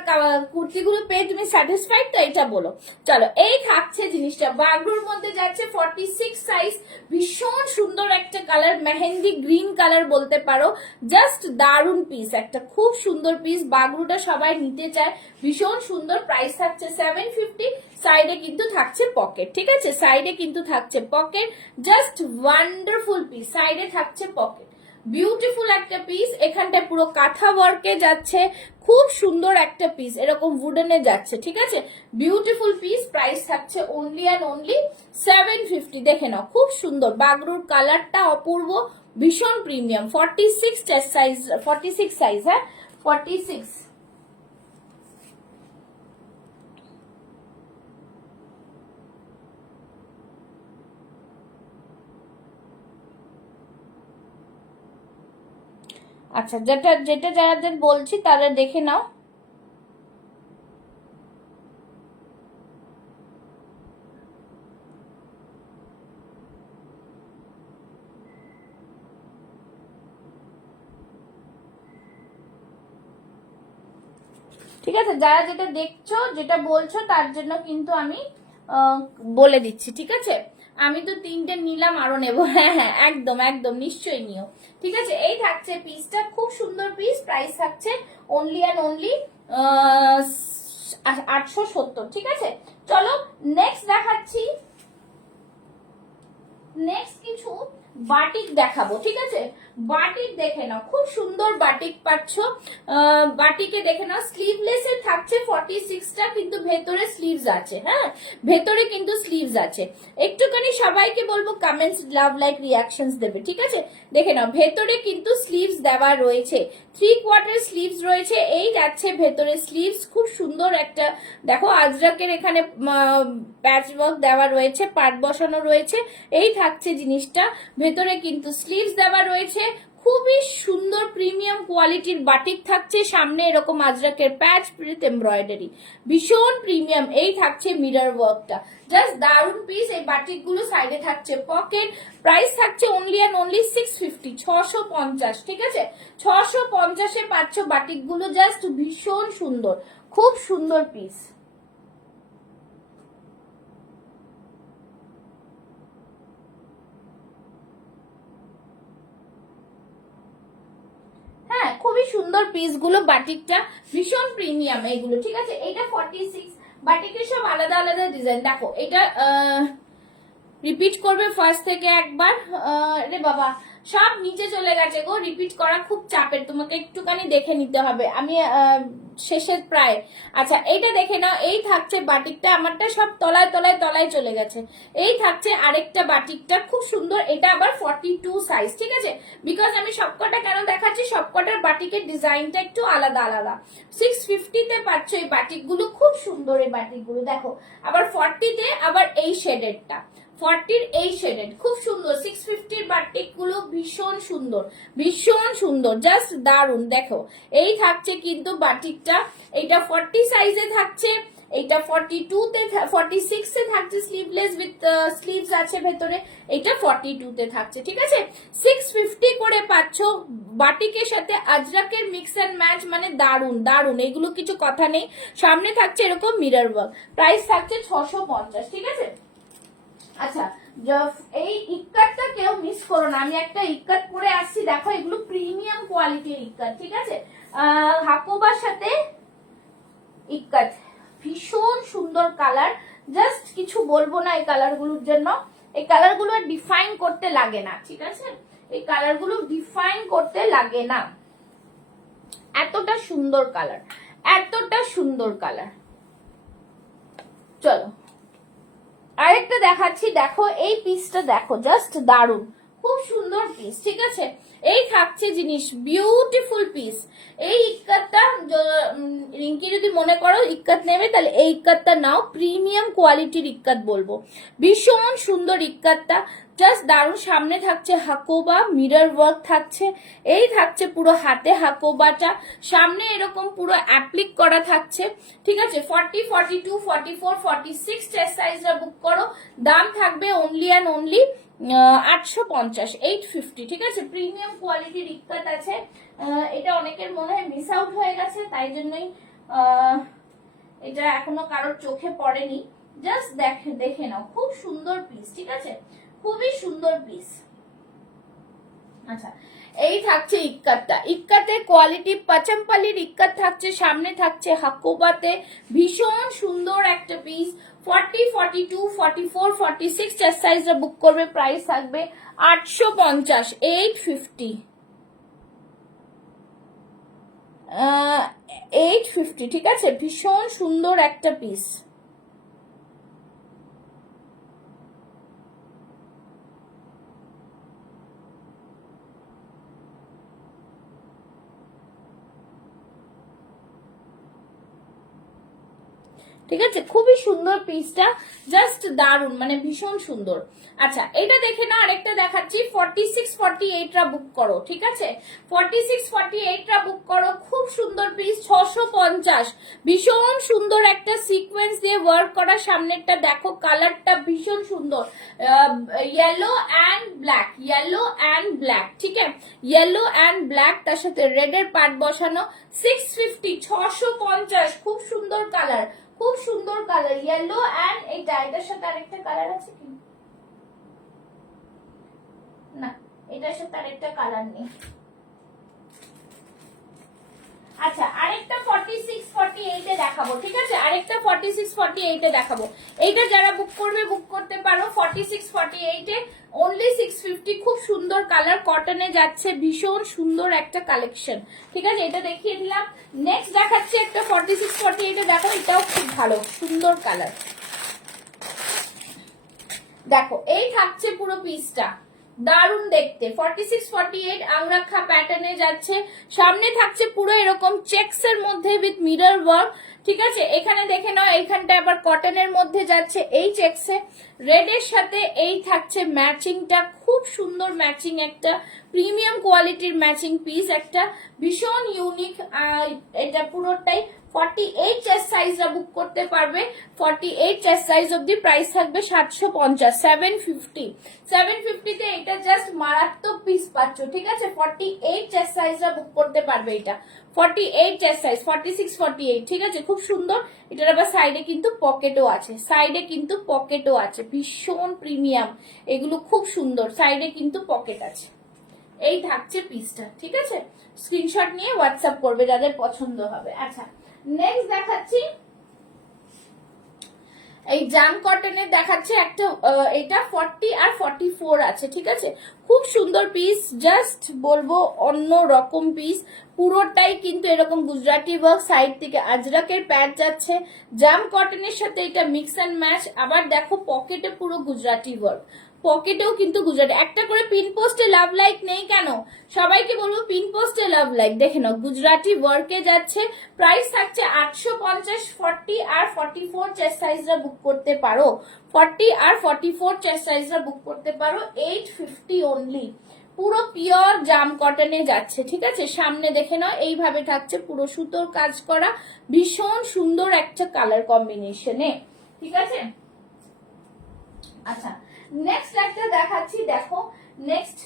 কুর্তিগুলো পেয়ে তুমি স্যাটিসফাইড তো, এটা বলো। চলো এই থাকছে জিনিসটা, বাগরুর মধ্যে যাচ্ছে 46 সাইজ, ভীষণ সুন্দর একটা কালার, মেহেন্দি গ্রিন কালার বলতে পারো, জাস্ট দারুন পিস একটা, খুব সুন্দর পিস। বাগরুটা সবাই নিতে চায়, ভীষণ সুন্দর। প্রাইস থাকছে 750। সাইডে কিন্তু থাকছে পকেট, ঠিক আছে সাইডে কিন্তু থাকছে পকেট, জাস্ট ওয়ান্ডারফুল পিস। সাইডে থাকছে পকেট, বিউটিফুল একটা পিস। এখানটা পুরো কাঁথা ওয়ার্কে যাচ্ছে, খুব সুন্দর একটা পিস, এরকম উডেনে যাচ্ছে, ঠিক আছে বিউটিফুল পিস। প্রাইস থাকছে অনলি অ্যান্ড অনলি 750। দেখে নাও খুব সুন্দর, বাগরুর কালারটা অপূর্ব, ভীষণ প্রিমিয়াম। 46 সাইজ, 46 সাইজ, হ্যাঁ 46। আচ্ছা যেটা যেটা যাদের বলছি তারা দেখে নাও। ঠিক আছে যারা যেটা দেখছো যেটা বলছো তার জন্য কিন্তু আমি বলে দিচ্ছি, ঠিক আছে আমি তো 3টে নিলাম, আরো নেবো। হ্যাঁ হ্যাঁ একদম একদম নিশ্চয়ই নিও, ঠিক আছে। এই থাকছে পিসটা, খুব সুন্দর পিস। প্রাইস থাকছে অনলি অ্যান্ড অনলি 870, ঠিক আছে। চলো নেক্সট দেখাচ্ছি, নেক্সট কিছু বাটিক দেখাবো, ঠিক আছে বাটিক দেখে নাও, খুব সুন্দর বাটিক পাচ্ছ। বাটিকে দেখে নাও, স্লিভলেস এ থাকছে 46টা, কিন্তু ভেতরে স্লিভস আছে, হ্যাঁ ভেতরে কিন্তু স্লিভস আছে। একটুখানি সবাইকে বলবো কমেন্টস লাভ লাইক রিয়াকশনস দেবে, ঠিক আছে দেখে নাও ভেতরে কিন্তু স্লিভস দেওয়া রয়েছে, 3/4 স্লিভস রয়েছে। এই যাচ্ছে ভেতরে স্লিভস, খুব সুন্দর একটা দেখো আজরাকের এখানে প্যাচ ওয়ার্ক দেওয়া রয়েছে, পাট বসানো রয়েছে। এই থাকছে জিনিসটা, ভেতরে কিন্তু স্লিভস দেওয়া রয়েছে, খুবই সুন্দর প্রিমিয়াম কোয়ালিটির বাটিক থাকছে। সামনে এরকম আজরাকের প্যাচ উইথ এমব্রয়ডারি, ভীষণ প্রিমিয়াম। এই থাকছে মিরর ওয়ার্কটা, জাস্ট দারুন পিস। এই বাটিক গুলো সাইডে থাকছে পকেট। প্রাইস থাকছে অনলি অ্যান্ড অনলি 650, 650, ঠিক আছে 650-এ পাচ্ছ বাটিক গুলো, জাস্ট ভীষণ সুন্দর, খুব সুন্দর পিস। খুবই সুন্দর পিসগুলো, বাটিকটা ভীষণ প্রিমিয়াম এগুলো, ঠিক আছে। এটা 46, বাটিকের সব আলাদা আলাদা ডিজাইন। দেখো এটা রিপিট করবে ফার্স্ট থেকে একবার। রে বাবা, সব নিচে চলে গেছে গো, রিপিট করা খুব চাপের, তোমাকে একটুখানি দেখে নিতে হবে। আমি শেষের প্রায়। আচ্ছা এইটা দেখে নাও, এই থাকছে বাটিকটা, আমারটা সব তলায় তলায় তলায় চলে গেছে। এই থাকছে আরেকটা বাটিকটা, খুব সুন্দর। এটা আবার 42 সাইজ, ঠিক আছে। বিকজ আমি সবকটা কেন দেখাচ্ছি, সবকটার বাটিকের ডিজাইনটা একটু আলাদা আলাদা। 650-তে পাচ্ছ এই বাটিকগুলো, খুব সুন্দর এই বাটিকগুলো। দেখো আবার 40-তে আবার এই শেডেরটা, 40-র এই শেডেড, খুব সুন্দর। 650-র বাটিক গুলো ভীষণ সুন্দর, ভীষণ সুন্দর, জাস্ট দারুন। দেখো এই থাকছে কিন্তু বাটিকটা, এইটা 40 সাইজে থাকছে, এইটা 42-তে 46-এ থাকছে, স্লিভলেস উইথ স্লিভস আছে ভেতরে, এইটা 42-তে থাকছে, ঠিক আছে। 650 করে পাচ্ছ, বাটিকের সাথে আজরাকের মিক্স এন্ড ম্যাচ, মানে দারুন দারুন, এগুলো কিছু কথা নেই। সামনে থাকছে এরকম মিরর ওয়ার্ক, প্রাইস থাকছে 650, ঠিক আছে। আচ্ছা এই ইক্কাতটা কেউ মিস করো না, আমি একটা ইক্কাত পরে আসছি, দেখো এগুলো প্রিমিয়াম কোয়ালিটির ইক্কাত, ঠিক আছে। হাকোবার সাথে ইক্কাত, ভীষণ সুন্দর কালার, জাস্ট কিছু বলবো না এই কালারগুলোর জন্য। এই কালারগুলো ডিফাইন করতে লাগে না, ঠিক আছে, এই কালারগুলো ডিফাইন করতে লাগে না, এতটা সুন্দর কালার, এতটা সুন্দর কালার। চলো আরেকটা দেখাচ্ছি, দেখো এই পিসটা দেখো, জাস্ট দারুন, খুব সুন্দর পিস, ঠিক আছে। এই থাকছে জিনিস, বিউটিফুল পিস। এই ইক্কাতটা রিঙ্কি যদি মনে করো ইক্কাত নেবে, তাহলে এই ইক্কাতটা নাও, প্রিমিয়াম কোয়ালিটির ইক্কাত বলবো, ভীষণ সুন্দর ইক্কাতটা, জাস্ট দারুন। সামনে থাকছে হাকোবা, মিরর ওয়ার্ক থাকছে, এই থাকছে পুরো হাতে হাকোবাটা, সামনে এরকম পুরো অ্যাপ্লিক করা থাকছে, ঠিক আছে। 40, 42, 44, 46 চেস্ট সাইজটা বুক করো, দাম থাকবে অনলি অ্যান্ড অনলি 850, 850, ঠিক আছে। প্রিমিয়াম কোয়ালিটির ইক্কাত আছে, এটা অনেকের মনে হয় মিস আউট হয়ে গেছে, তাই জন্যই এটা এখনো কারোর চোখে পড়েনি, জাস্ট দেখে নাও, খুব সুন্দর পিস, ঠিক আছে, খুবই সুন্দর পিস। আচ্ছা এই থাকছে ইক্কাতটা, ইক্কাতে কোয়ালিটি পাচমপালির ইক্কাত থাকছে, সামনে থাকছে হাকোবাতে, ভীষণ সুন্দর একটা পিস। 40, 42, 44, 46 চেস্ট সাইজটা বুক করবে, প্রাইস থাকবে 850, 850, 850, ঠিক আছে। ভীষণ সুন্দর একটা পিস। ঠিক আছে, খুবই সুন্দর পিসটা, জাস্ট দারুন, মানে ভীষণ সুন্দর। আচ্ছা এটা দেখে না, আরেকটা দেখাচ্ছি, 46, 48টা বুক করো, ঠিক আছে। 46, 48টা বুক করো, খুব সুন্দর পিস, 650, ভীষণ সুন্দর একটা সিকোয়েন্স দিয়ে ওয়ার্ক করা, সামনেরটা দেখো, কালারটা ভীষণ সুন্দর, yellow and black, yellow and black, ঠিক আছে, ইয়েলো অ্যান্ড ব্ল্যাক, তার সাথে রেডের পার্ট বসানো। 650, 650, খুব সুন্দর কালার, খুব সুন্দর কালার, ইয়েলো অ্যান্ড এটা, এটার সাথে আরেকটা কালার আছে কি না, এটার সাথে আরেকটা কালার নেই। আচ্ছা আরেকটা 46, 48-এ দেখাবো, ঠিক আছে, আরেকটা 46, 48-এ দেখাবো। এইটা যারা বুক করবে বুক করতে পারো, 46, 48-এ অনলি 650, খুব সুন্দর কালার, কটনে যাচ্ছে, ভীষণ সুন্দর একটা কালেকশন, ঠিক আছে। এটা দেখিয়ে দিলাম। নেক্সট দেখাচ্ছি একটা 46, 48-এ, দেখো এটাও খুব ভালো সুন্দর কালার। দেখো এই থাকছে পুরো পিসটা, দারুন দেখতে, 46, 48 আংরাখা প্যাটার্নে যাচ্ছে, সামনে থাকছে পুরো এরকম চেকস এর মধ্যে উইথ মিরর ওয়ার্ক, ঠিক আছে। এখানে দেখে নাও, এইখানটা আবার কটনের মধ্যে যাচ্ছে এই চেকসে, রেড এর সাথে এই থাকছে ম্যাচিংটা, খুব সুন্দর ম্যাচিং, একটা প্রিমিয়াম কোয়ালিটির ম্যাচিং পিস, একটা ভীষণ ইউনিক, এটা পুরোটাই 48 চেস্ট সাইজটা বুক করতে পারবে, 48 চেস্ট সাইজ অবধি, প্রাইস থাকবে 750, 750, 750-তে এটা জাস্ট মারাত্মক পিস পাচ্ছ, ঠিক আছে। 48 চেস্ট সাইজটা বুক করতে পারবে, এটা 48 চেস্ট সাইজ, 46, 48, ঠিক আছে, খুব সুন্দর। এটার আবার সাইডে কিন্তু পকেটও আছে, সাইডে কিন্তু পকেটও আছে, ভীষণ প্রিমিয়াম এগুলো, খুব সুন্দর, সাইডে কিন্তু পকেট আছে, এই থাকছে পিসটা, ঠিক আছে? স্ক্রিনশট নিয়ে হোয়াটসঅ্যাপ করবে যাদের পছন্দ হবে। আচ্ছা, নেক্সট দেখাচ্ছি এই জাম কটনের দেখাচ্ছে একটা, এটা 40 আর 44 আছে, ঠিক আছে? খুব সুন্দর পিস, জাস্ট বলবো অন্য রকম পিস। পুরোটাই কিন্তু এরকম গুজরাটি ওয়ার্ক, সাইড থেকে আজরাকের প্যাচ যাচ্ছে, জাম কটনের সাথে এটা মিক্স অ্যান্ড ম্যাচ। আবার দেখো পকেটে পুরো গুজরাটি ওয়ার্ক, পকেটেও কিন্তু গুজরাটি। একটা করে পিন পোস্টে লাভ লাইক নেই কেন? সবাইকে বলবো পিন পোস্টে লাভ লাইক দেখে নাও, গুজরাটি ওয়ার্কে যাচ্ছে। প্রাইস থাকছে 850। 40 আর 44 চেস্ট সাইজরা বুক করতে পারো, 40 আর 44 চেস্ট সাইজরা বুক করতে পারো, 850 অনলি। পুরো পিওর জাম কটনে যাচ্ছে, ঠিক আছে? সামনে দেখে নাও এইভাবে থাকছে, পুরো সুতোর কাজ করা, ভীষণ সুন্দর একটা কালার কম্বিনেশনে, ঠিক আছে? আচ্ছা, নেক্সট একটা দেখাচ্ছি, দেখো নেক্সট।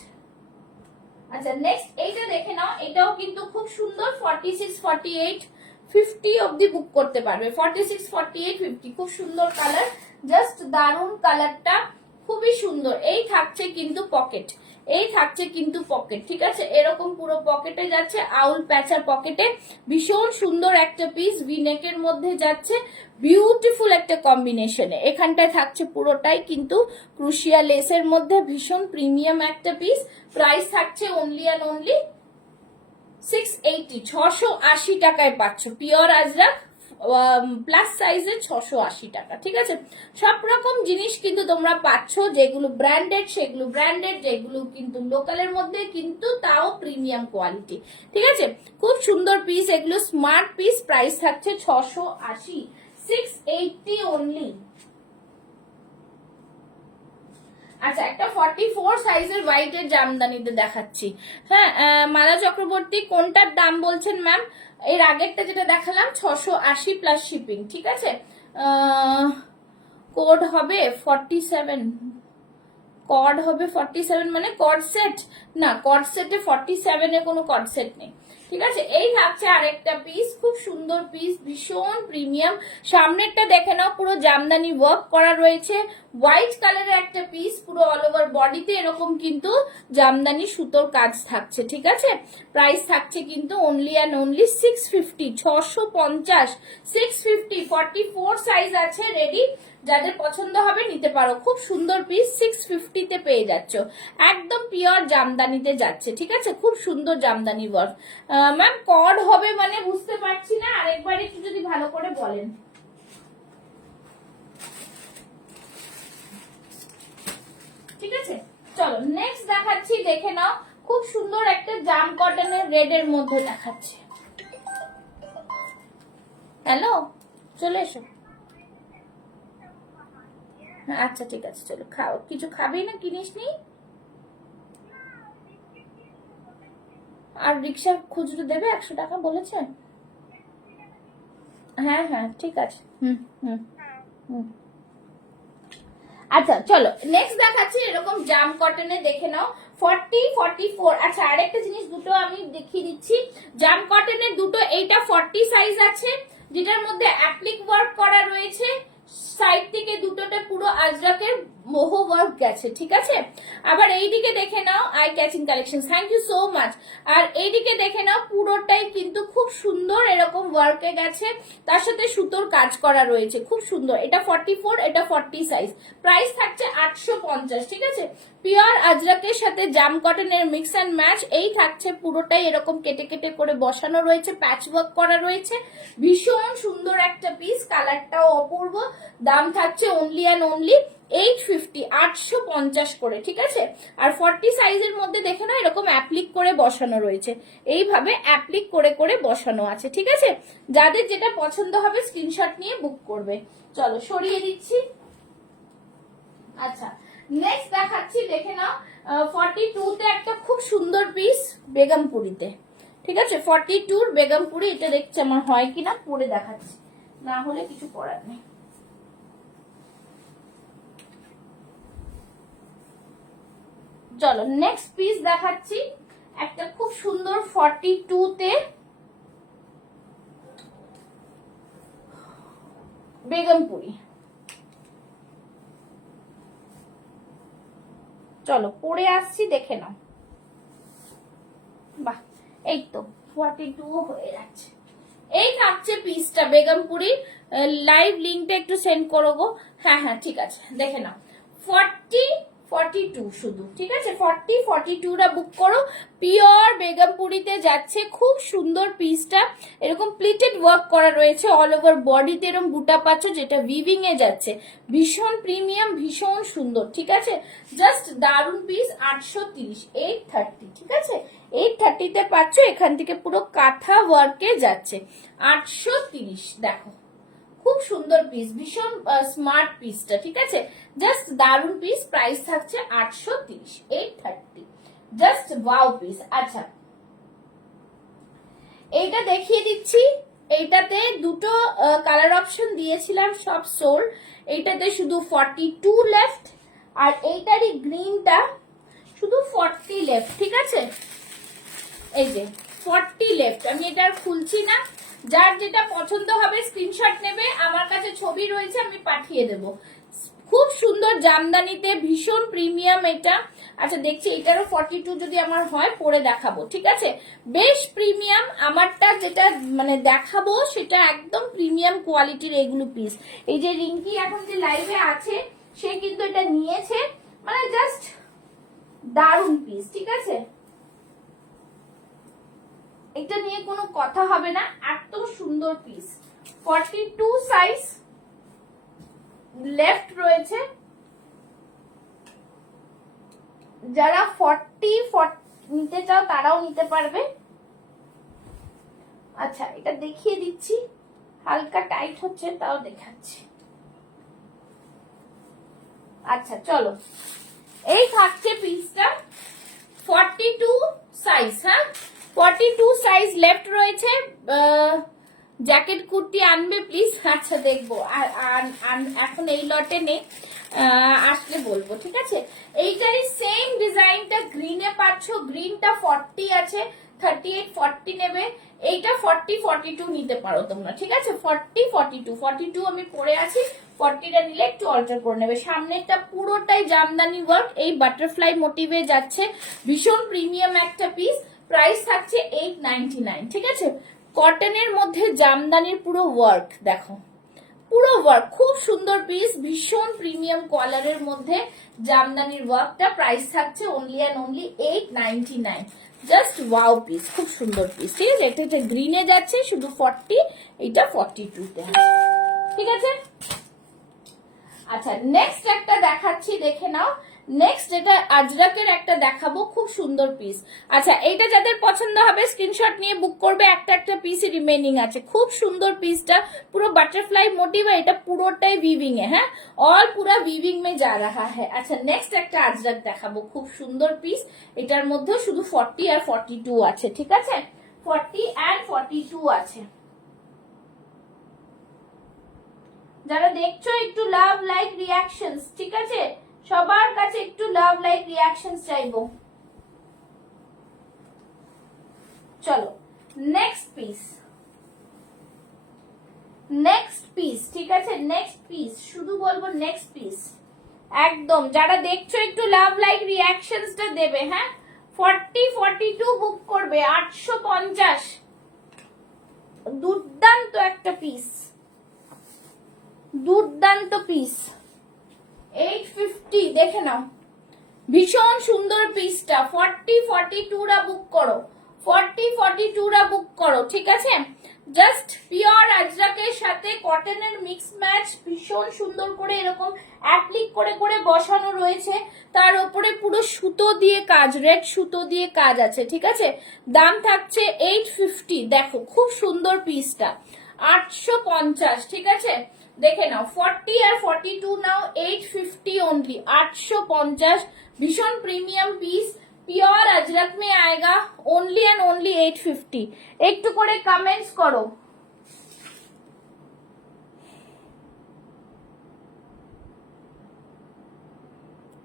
আচ্ছা, নেক্সট এইটা দেখে নাও, এটাও কিন্তু খুব সুন্দর, 46, 48, 50 অবধি বুক করতে পারবে। 46, 48, 50 খুব সুন্দর কালার, জাস্ট দারুন কালারটা, খুবই সুন্দর। এই থাকছে কিন্তু পকেট, এই থাকছে কিন্তু পকেট, ঠিক আছে? এরকম পুরো পকেটে যাচ্ছে, আউল প্যাচার পকেটে, ভীষণ সুন্দর একটা পিস, ভি নেকের মধ্যে যাচ্ছে, বিউটিফুল একটা কম্বিনেশনে। এখানটায় থাকছে পুরোটাই কিন্তু ক্রুশিয়া লেসের মধ্যে, ভীষণ প্রিমিয়াম একটা পিস। প্রাইস থাকছে অনলি অ্যান্ড অনলি 680, 680 টাকায় পাচ্ছ পিওর আজরাক প্লাস সাইজে 680 টাকা, ঠিক আছে? সব রকম জিনিস কিন্তু তোমরা পাচ্ছ, যেগুলো ব্র্যান্ডেড সেগুলো ব্র্যান্ডেড, যেগুলো কিন্তু লোকালের মধ্যে কিন্তু তাও প্রিমিয়াম কোয়ালিটি, ঠিক আছে? খুব সুন্দর পিস, এগুলো স্মার্ট পিস। প্রাইস থাকছে 680, 680 অনলি। আচ্ছা, একটা 44 সাইজের হোয়াইটের জামদানিতে দেখাচ্ছি। হ্যাঁ, মালা চক্রবর্তী কোনটার দাম বলছেন ম্যাম? এর আগেরটা যেটা দেখালাম 680 প্লাস শিপিং, ঠিক আছে? কোড হবে 47, কর্ড হবে 47, মানে কর্ড সেট না, কর্ড সেটে 47 এ কোনো কর্ড সেট নেই, ঠিক আছে? এই থাকছে আরেকটা পিস, খুব সুন্দর পিস, ভীষণ প্রিমিয়াম। সামনেরটা দেখে নাও, পুরো জামদানি ওয়ার্ক করা রয়েছে, হোয়াইট কালারের একটা পিস, পুরো অল ওভার বডিতে এরকম কিন্তু জামদানি সুতোর কাজ থাকছে, ঠিক আছে? প্রাইস থাকছে কিন্তু অনলি অ্যান্ড অনলি 650, 650, 650। 44 সাইজ আছে রেডি, যাদের পছন্দ হবে নিতে পারো। খুব সুন্দর পিস, 650 তে পেয়ে যাচ্ছ, একদম পিওর জামদানিতে যাচ্ছে, ঠিক আছে? খুব সুন্দর জামদানি ওয়ার্ক। ম্যাম কর্ড হবে মানে বুঝতে পারছি না, আরেকবার একটু যদি ভালো করে বলেন। ঠিক আছে, চলো নেক্সট দেখাচ্ছি, দেখে নাও। খুব সুন্দর একটা জাম কটনের রেড এর মধ্যে দেখাচ্ছি। হ্যালো, চলে এসো। আচ্ছা ঠিক আছে, চলো খাও, কিছু খাবি না কিনিস নি? আর রিক্সা খুচরো দেবে 100 টাকা বলেছে। হ্যাঁ হ্যাঁ ঠিক আছে, হুম হুম হুম। আচ্ছা চলো নেক্সট দেখাচ্ছি, এরকম জাম কটনে দেখে নাও, 40, 44। আচ্ছা আরেকটা জিনিস দুটো আমি দেখিয়ে দিচ্ছি, জাম কটনের দুটো, এইটা 40 সাইজ আছে, যেটার মধ্যে অ্যাপ্লিক ওয়ার্ক করা রয়েছে, সাইড থেকে দুটোতে পুরো আজরাকের মোহো ওয়ার্ক গেছে, ঠিক আছে? আবার এইদিকে দেখে নাও, eye catching collection, thank you so much. আর এইদিকে দেখে নাও, পুরোটাই কিন্তু খুব সুন্দর এরকম ওয়ার্কে গেছে, তার সাথে সুতোর কাজ করা রয়েছে, খুব সুন্দর। এটা 44, এটা 40 সাইজ। প্রাইস থাকছে 850, ঠিক আছে? পিওর আজরাকের সাথে জাম কটনের মিক্স অ্যান্ড ম্যাচ। এই থাকছে পুরোটাই এরকম কেটে কেটে করে বসানো রয়েছে, প্যাচ ওয়ার্ক করা রয়েছে, ভীষণ সুন্দর একটা পিস, কালারটাও অপূর্ব। দাম থাকছে অনলি অ্যান্ড অনলি 850, 850 করে, ঠিক আছে? আর 40 সাইজের মধ্যে দেখে না এরকম অ্যাপ্লিক করে বসানো রয়েছে, এইভাবে অ্যাপ্লিক করে করে বসানো আছে, ঠিক আছে? যাদের যেটা পছন্দ হবে স্ক্রিনশট নিয়ে বুক করবে। চলো সরিয়ে দিচ্ছি। আচ্ছা নেক্সট দেখাচ্ছি, দেখে নাও, 42 তে একটা খুব সুন্দর পিস, বেগমপুরিতে, ঠিক আছে? 42 বেগমপুরি, এটা দেখছি আমার হয় কিনা, পরে দেখাচ্ছি, না হলে কিছু করার নেই। চলো নেক্সট পিস দেখাচ্ছি, একটা খুব সুন্দর 42 তে বেগমপুরি। চলো পরে আসছি, দেখে নাও। এই তো 42 হয়ে যাচ্ছে। এই থাকছে পিসটা বেগমপুরি। লাইভ লিঙ্কটা একটু সেন্ড করো গো। হ্যাঁ হ্যাঁ ঠিক আছে, দেখে নাও। 42 শুধু, ঠিক আছে? 42টা বুক করো। পিওর বেগমপুরিতে যাচ্ছে, খুব সুন্দর পিসটা। এরকম প্লিটেড ওয়ার্ক করা রয়েছে, অল ওভার বডিতে এরকম বুটা পাচ্ছ, যেটা উইভিং এ যাচ্ছে। ভীষণ প্রিমিয়াম, ভীষণ সুন্দর, ঠিক আছে? জাস্ট দারুন পিস। 830, 830, ঠিক আছে? 830তে পাচ্ছ, এখান থেকে পুরো কাঁথা ওয়ার্কে যাচ্ছে। 830, দেখো খুব সুন্দর পিস, ভীষণ স্মার্ট পিসটা, ঠিক আছে? জাস্ট দারুন পিস। প্রাইস থাকছে 830, 830, জাস্ট ওয়াও পিস। আচ্ছা, এইটা দেখিয়ে দিচ্ছি। এইটাতে দুটো কালার অপশন দিয়েছিলাম, সব সোল্ড। এইটাতে শুধু 42 লেফট, আর এইটারই গ্রিনটা শুধু 40 লেফট, ঠিক আছে? এই যে 40 লেফট। আমি এটা আর খুলছি না। যার যেটা পছন্দ হবে স্ক্রিনশট নেবে, আমার কাছে ছবি রয়েছে, আমি পাঠিয়ে দেব। খুব সুন্দর জামদানিতে, ভীষণ প্রিমিয়াম এটা। আচ্ছা দেখছি এটারও 42 যদি আমার হয় পরে দেখাবো, ঠিক আছে? বেশ প্রিমিয়াম। আমারটা যেটা মানে দেখাবো সেটা একদম প্রিমিয়াম কোয়ালিটির এগুলো পিস। এই যে রিঙ্কি এখন যে লাইভে আছে, সে কিন্তু এটা নিয়েছে, মানে জাস্ট দারুন পিস, ঠিক আছে? এটা নিয়ে কোনো কথা হবে না, এত সুন্দর পিস। 42 সাইজ লেফট রয়েছে। যারা 40 নিতে চাও তারাও নিতে পারবে। আচ্ছা এটা দেখিয়ে দিচ্ছি, হালকা টাইট হচ্ছে তাও দেখাচ্ছি। আচ্ছা চলো, এই থাকছে পিসটা। 42 সাইজ, হ্যাঁ 42 সাইজ লেফট রয়েছে। জ্যাকেট কুর্তি আনবে প্লিজ। আচ্ছা দেখবো, এখন এই লটে নেই, আসলে বলবো, ঠিক আছে? এইটাই সেম ডিজাইনটা গ্রিনে পাচ্ছ। গ্রিনটা 40 আছে, 38 40 নেবে। এইটা 40 42 নিতে পারো তোমরা, ঠিক আছে? 40 42 আমি পরে আছি। 40টা নিলে একটু অল্টার করে নেবে। সামনেরটা পুরোটাই জামদানি ওয়ার্ক, এই বাটারফ্লাই মোটিভে যাচ্ছে। ভীষণ প্রিমিয়াম একটা পিস। প্রাইস থাকছে 899, ঠিক আছে? কটনের মধ্যে জামদানির পুরো ওয়ার্ক, দেখো পুরো ওয়ার্ক, খুব সুন্দর পিস। ভীষণ প্রিমিয়াম কলারের মধ্যে জামদানির ওয়ার্কটা। প্রাইস থাকছে only and only 899, just wow piece, খুব সুন্দর পিস, ঠিক আছে? এটা গ্রিনে যাচ্ছে শুধু 40, এটা 42তে আছে, ঠিক আছে? আচ্ছা নেক্সট একটা দেখাচ্ছি, দেখে নাও। নেক্সট এটা আজরাকের একটা দেখাবো, খুব সুন্দর পিস। আচ্ছা এইটা যাদের পছন্দ হবে স্ক্রিনশট নিয়ে বুক করবে। একটা একটা পিসই রিমেইনিং আছে। খুব সুন্দর পিসটা, পুরো বাটারফ্লাই মোটিভ, এটা পুরোটাই উইভিং এ, হ্যাঁ অল পুরা উইভিং মে যা রাহা হ্যাঁ। আচ্ছা নেক্সট একটা আজরাক দেখাবো, খুব সুন্দর পিস। এটার মধ্যে শুধু 40 আর 42 আছে, ঠিক আছে? 40 and 42 আছে। যারা দেখছো একটু লাভ লাইক রিয়াকশনস, ঠিক আছে? সবার কাছে একটু লাভ লাইক রিয়াকশনস চাইবো। চলো নেক্সট পিস, নেক্সট পিস, ঠিক আছে? নেক্সট পিস, শুধু বলবো নেক্সট পিস। একদম যারা দেখছো একটু লাভ লাইক রিয়াকশনসটা দেবে, হ্যাঁ? 40 42 বুক করবে। 850, দুর্দান্ত একটা পিস, দুর্দান্ত পিস। 850, দেখে নাও ভীষণ সুন্দর পিসটা। 40 42রা বুক করো, 40 42রা বুক করো, ঠিক আছে? জাস্ট পিওর আজরাকের সাথে কটনের মিক্স ম্যাচ, ভীষণ সুন্দর করে এরকম অ্যাপ্লিক করে করে বসানো রয়েছে। তার উপরে পুরো সুতো দিয়ে কাজ, রেড সুতো দিয়ে কাজ আছে, ঠিক আছে? দাম থাকছে 850। দেখো খুব সুন্দর পিসটা। 850, ঠিক আছে? দেখে নাও 40 আর 42 নাও 850 ओनली, 850। भीषण प्रीमियम पीस, प्योर अजरक में आएगा, ओनली एंड ओनली 850। একটু করে কমেন্টস করো।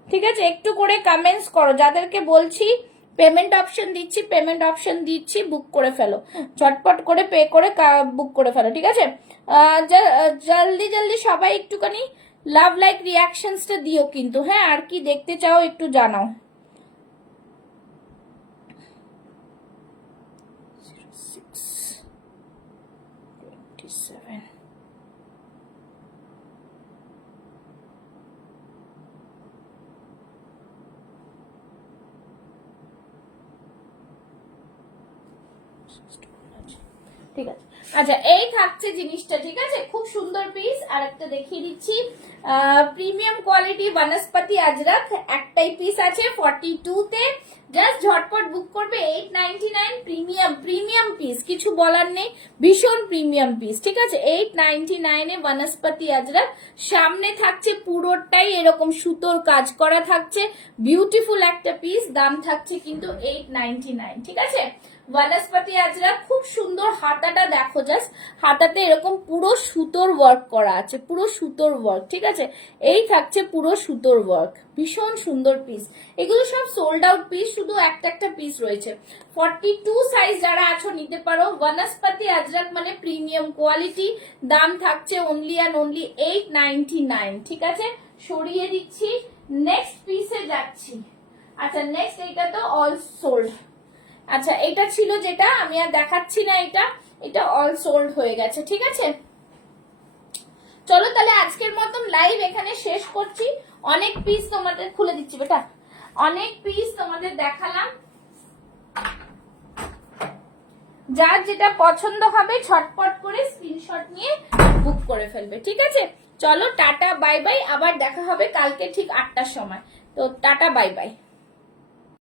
ঠিক আছে একটু করে কমেন্টস করো। যাদেরকে বলছি পেমেন্ট অপশন দিচ্ছি, পেমেন্ট অপশন দিচ্ছি, বুক করে ফেলো, ঝটপট করে পে করে বুক করে ফেলো, ঠিক আছে? জলদি জলদি সবাই একটুখানি লাভ লাইক রিয়াকশনসটা দিও কিন্তু, হ্যাঁ? আর কি দেখতে চাও একটু জানাও। ঠিক আছে। আচ্ছা এই থাকছে জিনিসটা, ঠিক আছে, খুব সুন্দর পিস। আর একটা দেখিয়ে দিচ্ছি, প্রিমিয়াম কোয়ালিটি বনস্পতি আজরাক, একটাই পিস আছে 42 তে, জাস্ট ঝটপট বুক করবে। 899, প্রিমিয়াম প্রিমিয়াম পিস, কিছু বলার নেই, ভীষণ প্রিমিয়াম পিস, ঠিক আছে। 899 এ বনস্পতি আজরাক, সামনে থাকছে পুরোটাই এরকম সুতোর কাজ করা থাকছে, বিউটিফুল একটা পিস। দাম থাকছে কিন্তু 899, ঠিক আছে। বনস্পতি আজরাক, খুব সুন্দর। হাতাটা দেখো জাস্ট, হাতাতে এরকম পুরো সুতোর ওয়ার্ক করা আছে, পুরো সুতোর ওয়ার্ক, ঠিক আছে। এই থাকছে পুরো সুতোর ওয়ার্ক, ভীষণ সুন্দর পিস। এগুলো সব সোল্ড আউট পিস, শুধু একটা একটা পিস রয়েছে। 42 সাইজ যারা আছো নিতে পারো। বনস্পতি আজরাক মানে প্রিমিয়াম কোয়ালিটি। দাম থাকছে অনলি অ্যান্ড অনলি 899, ঠিক আছে। সরিয়ে দিচ্ছি, নেক্সট পিসে যাচ্ছি। আচ্ছা নেক্সট, এইটা তো অল সোল্ড। আচ্ছা এটা ছিল যেটা, আমি আর দেখাচ্ছি না, এটা অল সোল্ড হয়ে গেছে, ঠিক আছে। চলো তাহলে আজকের মতন লাইভ এখানে শেষ করছি। অনেক পিস তোমাদের, খুলে দিচ্ছি বেটা, অনেক পিস তোমাদের দেখালাম। যার যেটা পছন্দ হবে ঝটপট করে স্ক্রিনশট নিয়ে বুক করে ফেলবে, ঠিক আছে। চলো টাটা বাই বাই, আবার দেখা হবে কালকে ঠিক 8টার সময়। তো টাটা বাই বাই।